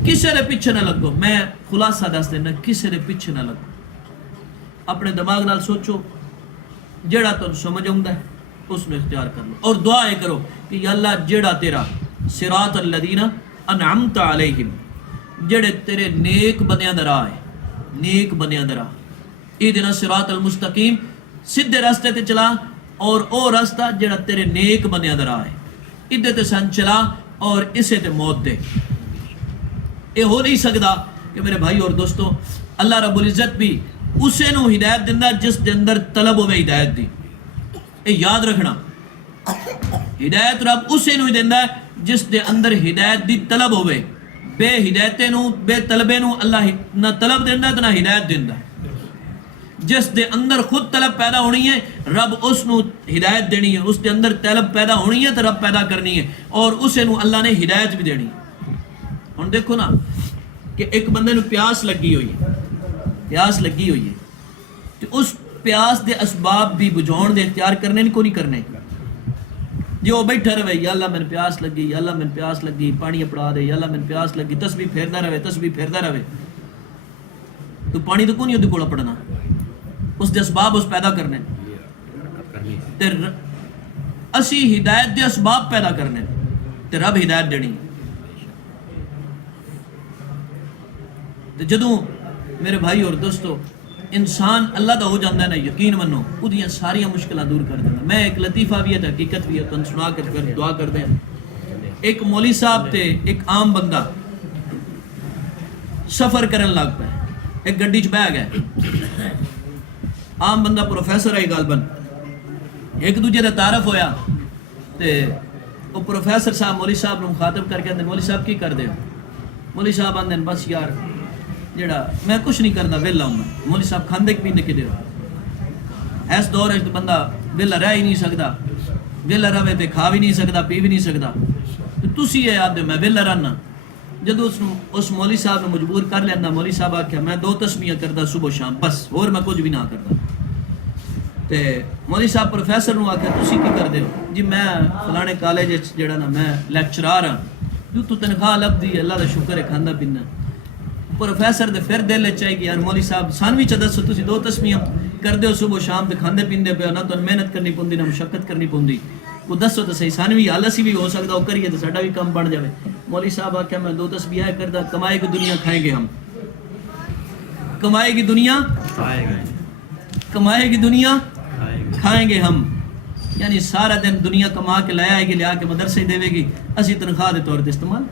کسے دے پیچھے نہ لگو، میں خلاصہ دس دینا، کسے دے پیچھے نہ لگو، اپنے دماغ نال سوچو جڑا تو سمجھ آؤندا ہے اس میں اختیار کر لو، اور دعائیں کرو کہ یا اللہ جڑا تیرا صراط الذین انعمت علیہم، جڑے تیرے نیک بندیاں دا راہ ہے، نیک بندیاں دا راہ، اہدنا صراط المستقیم، سیدھے راستے تے چلا، اور او راستہ جڑا تیرے نیک بندیاں دا راہ ہے، ادھے تے سن چلا اور اسے تے موت دے۔ اے ہو نہیں سکتا کہ میرے بھائی اور دوستو اللہ رب العزت بھی اسے نو ہدایت دیندہ جس دے اندر طلب ہوئے ہدایت دی، اے یاد رکھنا، ہدایت رب اسے نو دیندہ جس دے اندر ہدایت دی طلب ہوئے، بے ہدایتے نو بے طلبے نو اللہ نہ طلب دیندہ تو نہ ہدایت دیندہ، جس دے اندر خود طلب پیدا ہونی ہے رب اس نو ہدایت دینی ہے، اس دے اندر طلب پیدا ہونی ہے تو رب پیدا کرنی ہے، اور اسے نو اللہ نے ہدایت بھی دینی ہے۔ ہن دیکھو نا کہ ایک بندے نو پیاس لگی ہوئی ہے، پیاس لگی ہوئی ہے، تو اس پیاس دے اسباب بھی بجھاؤن دے اختیار کرنے نہیں کو نہیں کرنے جی وہ بیٹھا رہے یا اللہ میں پیاس لگی یا اللہ میں پیاس لگی پانی اپڑا دے یا اللہ میں پیاس لگی تسبیح پھیردا رہے تو پانی تو کون نہیں کو پڑنا اس دے اسباب اس پیدا کرنے تے اسی ہدایت دے اسباب پیدا کرنے تے رب ہدایت دینی تے جدوں میرے بھائی اور دوستو انسان اللہ دا ہو جاندہ ہے نا یقین منو وہ دیاں ساری مشکلات دور کر دینا میں ایک لطیفہ بھی ہے حقیقت بھی ہے تن سنا کر دعا کر دیں ایک مولوی صاحب تے ایک عام بندہ سفر کرن لگ پہ ایک گڈی چ بہ گئے عام بندہ پروفیسر ہے غالباً ایک دوجے دا تعارف ہویا تے وہ پروفیسر صاحب مولوی صاحب نے مخاطب کر کے اندر مولوی صاحب کی کر دے مولوی صاحب آندے بس یار جڑا میں کچھ نہیں کردا ویلا ہوں مولوی صاحب کھاندے پیندے کدے اس دور وچ بندہ ویلا رہ ہی نہیں سکدا ویلا رہے تے کھا بھی نہیں سکدا پی بھی نہیں سکدا تے تسی یہ یاد میں ویلا رہنا جدو اس مولوی صاحب نے مجبور کر لینا مولوی صاحب آکھیا میں 2 تسبیحاں کردا صبح شام بس اور میں کچھ بھی نہ کردا تے مولوی صاحب پروفیسر نو آکھیا تسی کی کردے ہو جی میں فلانے کالج وچ جڑا نا میں لیکچرار ہاں جو تو تنخواہ لب دی اللہ دا شکر ہے کھاندا پیندا پروفیسر دے پھر دل چاہیے کہ یار مولوی صاحب سان بھی دسو تسی 2 تسبیحاں کردے ہو صبح شام تے کھاندے پیندے پے نہ تو محنت کرنی پوندی نہ مشقت کرنی پوندی کو دسو تے صحیح سان بھی حال اسی بھی ہو سکدا او کریے تے ساڈا بھی کم بن جاوے مولوی صاحب آکھیا میں 2 تسبیحاں کردا کمائے کی دنیا کھائیں گے ہم کمائے کی دنیا کمائے کی دنیا کھائیں گے ہم یعنی سارا دن دنیا کما کے لایا گی لیا کے مدرسے دے گی اسی تنخواہ دے طور تے استعمال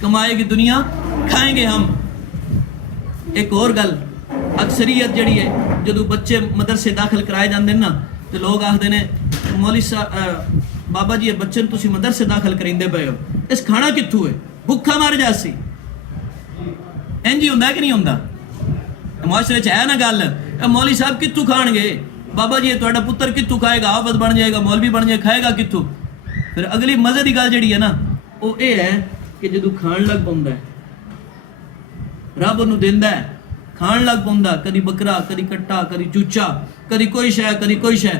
کمائے گی دنیا کھائیں گے ہم ایک اور گل اکثریت جڑی ہے جدو بچے مدرسے داخل کرائے جاندے نا تو لوگ آخدے نے مولوی صاحب بابا جی بچے تسی مدرسے داخل کریندے پئے ہو اس کھانا کتھوں ہے بھکھا مر جاسی انجی ہوندا کہ نہیں ہوندا معاشرے چ ہے نا گل مولوی صاحب کتھوں کھان گے بابا جی تہاڈا پتر کتھوں کھائے گا حافظ بن جائے گا مولوی بن جائے کھائے گا کتھوں پھر اگلی مزے دی گل جڑی ہے نا وہ اے ہے کہ جدو کھان لگ پوندا ہے رب انہوں دیندا ہے کھان لگ پوندا کدی بکرا کدی کٹا کدی چوچا کدی کوئی شے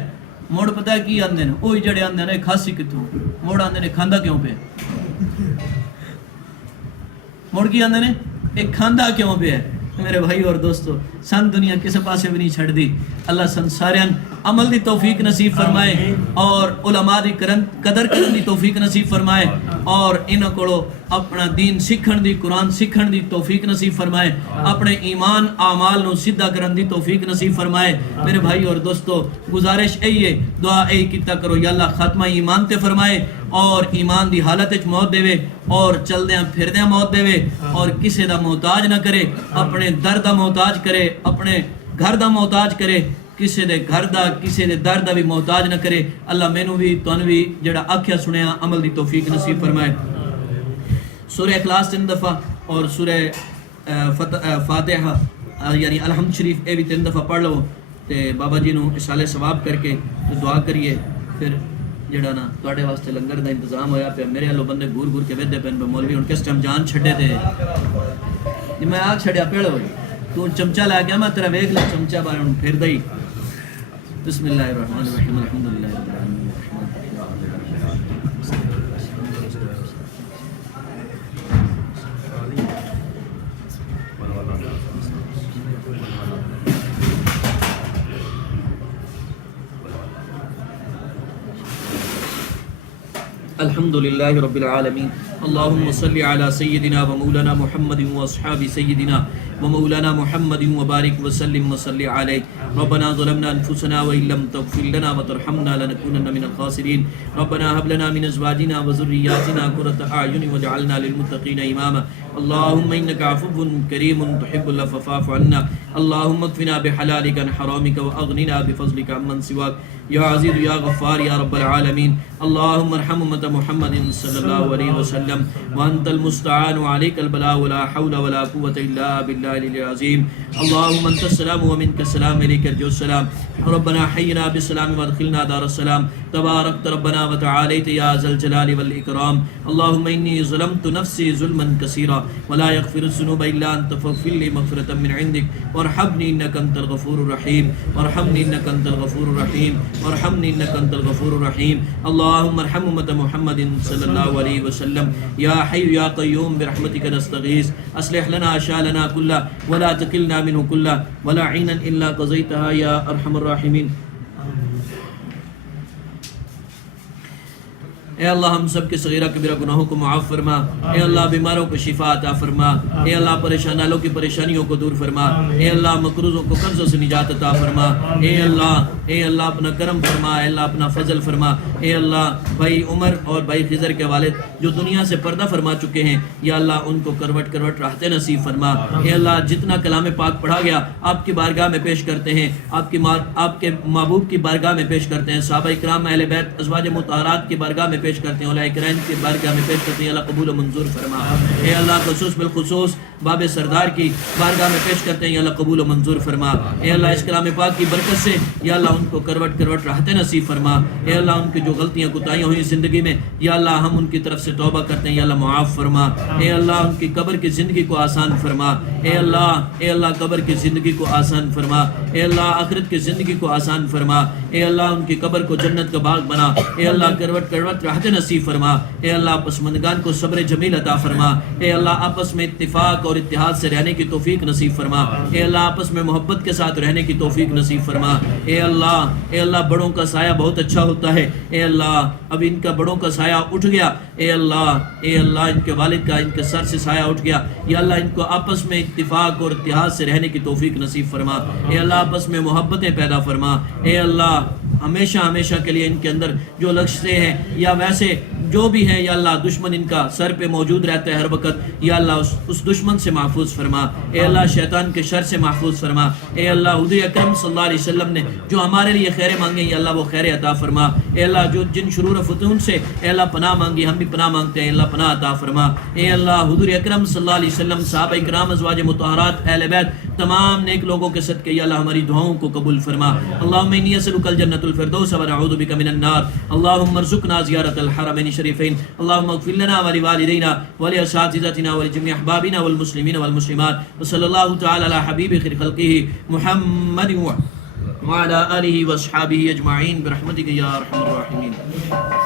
موڑ پتہ ہے کی آندے نے اوہی جڑے آندے نے کھاسی کتھوں موڑ آندے نے کھاندا کیوں پہ موڑ کی آندے نے ایک کھاندا کیوں پہ ہے میرے بھائی اور دوستو سن دنیا کسے پاسے بھی نہیں چھڑ دی اللہ سن ساریاں عمل دی توفیق نصیب فرمائے اور علماء دی قدر کرن دی توفیق نصیب فرمائے اور انہاں کولو اپنا دین سیکھن دی قرآن سیکھن دی توفیق نصیب فرمائے اپنے ایمان اعمال نو سیدھا کرن دی توفیق نصیب فرمائے میرے بھائی اور دوستو گزارش ہے دعا اے کیتا کرو یا اللہ خاتمہ ایمان تے فرمائے اور ایمان دی حالت وچ موت دے اور چلدیاں پھردیاں موت دے اور کسے دا محتاج نہ کرے اپنے در دا محتاج کرے اپنے گھر دا محتاج کرے کسے دے گھر دا کسے دے در دا بھی محتاج نہ کرے اللہ مینوں بھی تانوں بھی جڑا آکھیا سنیا عمل دی توفیق نصیب فرمائے سورہ اخلاص 3 دفعہ اور سورہ فاتحہ یعنی الحمد شریف اے بھی 3 دفعہ پڑھ لو تے بابا جی نو اشالے ثواب کر کے دعا کریے پھر جڑا نا تواڈے واسطے لنگر دا انتظام ہویا پیا میرے والوں بندے گور گور کے ویدے پین مولوی ہن کس ٹائم جان چھڈے تے جی میں آگ چھڈیا پیڑ ہوئی تو چمچا لا گیا میں تیرا ویکھ لے چمچا بار ہن پھر دئی بسم اللہ الرحمن الرحیم الحمدللہ رب العالمین الحمد للہ رب العالمین اللہم صلی علی سیدنا و مولانا محمد و اصحاب سیدنا و مولانا محمد وبارک وسلم وصلی علیہ ربنا ظلمنا انفسنا وإن لم تغفر لنا وترحمنا لنكونن من الخاسرین ربنا هب لنا من ازواجنا وذرياتنا قرة اعین واجعلنا للمتقین اماما اللهم انك عفو کریم تحب العفو فاعف عنا اللهم اكفنا بحلالك عن حرامك واغننا بفضلك عمن سواك یا عزیز یا غفار یا رب العالمین اللهم ارحم امت محمد صلی اللہ علیہ وسلم وانت المستعان وعلیک البلاء ولا حول ولا قوة الا باللہ العظیم اللهم انت السلام ومنك السلام علیک ارجو السلام ربنا حینا بالسلام وادخلنا دار السلام تبارکت ربنا وتعالیت یا ذا الجلال والاکرام اللهم انی ظلمت نفسی ظلما کثیرا ولا یغفر الذنوب الا انت فاغفر لی مغفرة من عندك وارحمني إنك أنت الغفور الرحيم وارحمني إنك أنت الغفور الرحيم وارحمني إنك أنت الغفور الرحيم اللهم ارحم أمة محمد صلى الله عليه وسلم يا حي يا قيوم برحمتك نستغيث أصلح لنا شأننا كله ولا تكلنا منه كله ولا عينا إلا قضيتها يا أرحم الراحمين اے اللہ ہم سب کے صغیرہ کبیرہ گناہوں کو معاف فرما اے اللہ بیماروں کو شفا عطا فرما اے اللہ پریشان والوں کی پریشانیوں کو دور فرما اے اللہ مقروضوں کو قرضوں سے نجات عطا فرما اے اللہ اپنا کرم فرما اے اللہ اپنا فضل فرما اے اللہ بھائی عمر اور بھائی خضر کے والد جو دنیا سے پردہ فرما چکے ہیں یا اللہ ان کو کروٹ کروٹ راحت نصیب فرما اے اللہ جتنا کلام پاک پڑھا گیا آپ کی بارگاہ میں پیش کرتے ہیں آپ کے محبوب کی بارگاہ میں پیش کرتے ہیں صحابہ اکرام اہل بیت ازواج مطہرات کی بارگاہ میں پیش کرتے ہیں اولیاء کرام کی بارگاہ میں پیش کرتے ہیں اللہ قبول و منظور فرما اے اللہ خصوص بالخصوص باب سردار کی بارگاہ میں پیش کرتے ہیں یا اللہ قبول و منظور فرما اے اللہ اس کلام پاک کی برکت سے یا اللہ ان کو کروٹ کروٹ راحت نصیب فرما اے اللہ ان کی جو غلطیاں کوتاہیاں ہوئی زندگی میں یا اللہ ہم ان کی طرف سے توبہ کرتے ہیں یا اللہ معاف فرما اے اللہ ان کی قبر کی زندگی کو آسان فرما اے اللہ قبر کی زندگی کو آسان فرما اے اللہ آخرت کی زندگی کو آسان فرما اے اللہ ان کی قبر کو جنت کا باغ بنا اے اللہ کروٹ کروٹ راحت نصیب فرما اے اللہ پسماندگان کو صبر جمیل عطا فرما اے اللہ آپس میں اتفاق اور اتحاد سے رہنے کی توفیق نصیب فرما اے اللہ آپس میں محبت کے ساتھ رہنے کی توفیق نصیب فرما اے اللہ بڑوں کا سایہ بہت اچھا ہوتا ہے اے اللہ اب ان کا بڑوں کا سایہ اٹھ گیا اے اللہ ان کے والد کا ان کے سر سے سایہ اٹھ گیا یا اللہ ان کو آپس میں اتفاق اور اتحاد سے رہنے کی توفیق نصیب فرما اے اللہ آپس میں محبتیں پیدا فرما اے اللہ ہمیشہ کے لیے ان کے اندر جو لشکریں ہیں یا ویسے جو بھی ہیں یا اللہ دشمن ان کا سر پہ موجود رہتا ہے ہر وقت یا اللہ اس دشمن سے محفوظ فرما اے اللہ شیطان کے شر سے محفوظ فرما اے اللہ حضور اکرم صلی اللہ علیہ وسلم نے جو ہمارے لیے خیر مانگے یا اللہ وہ خیر عطا فرما اے اللہ جو جن شرور و فتون سے اے اللہ پناہ مانگی ہم بھی پناہ مانگتے ہیں اللہ پناہ عطا فرما اے اللہ حضور اکرم صلی اللہ علیہ وسلم صحابہ کرام ازواج مطہرات اہل بیت تمام نیک لوگوں کے صدقے یا اللہ ہماری دعاؤں کو قبول فرما اللہم انی اسألک الجنۃ الفردوس ونعوذ بک من النار اللہم ارزقنا زیارۃ الحرمین الشریفین اللہم اغفر لنا ولوالدینا ولاساتذتنا ولجميع احبابنا والمسلمین والمسلمات وصلی اللہ تعالی علی حبیب خیر خلقہ محمد وعلى آلہ واصحابہ اجمعین برحمتک یا ارحم الراحمین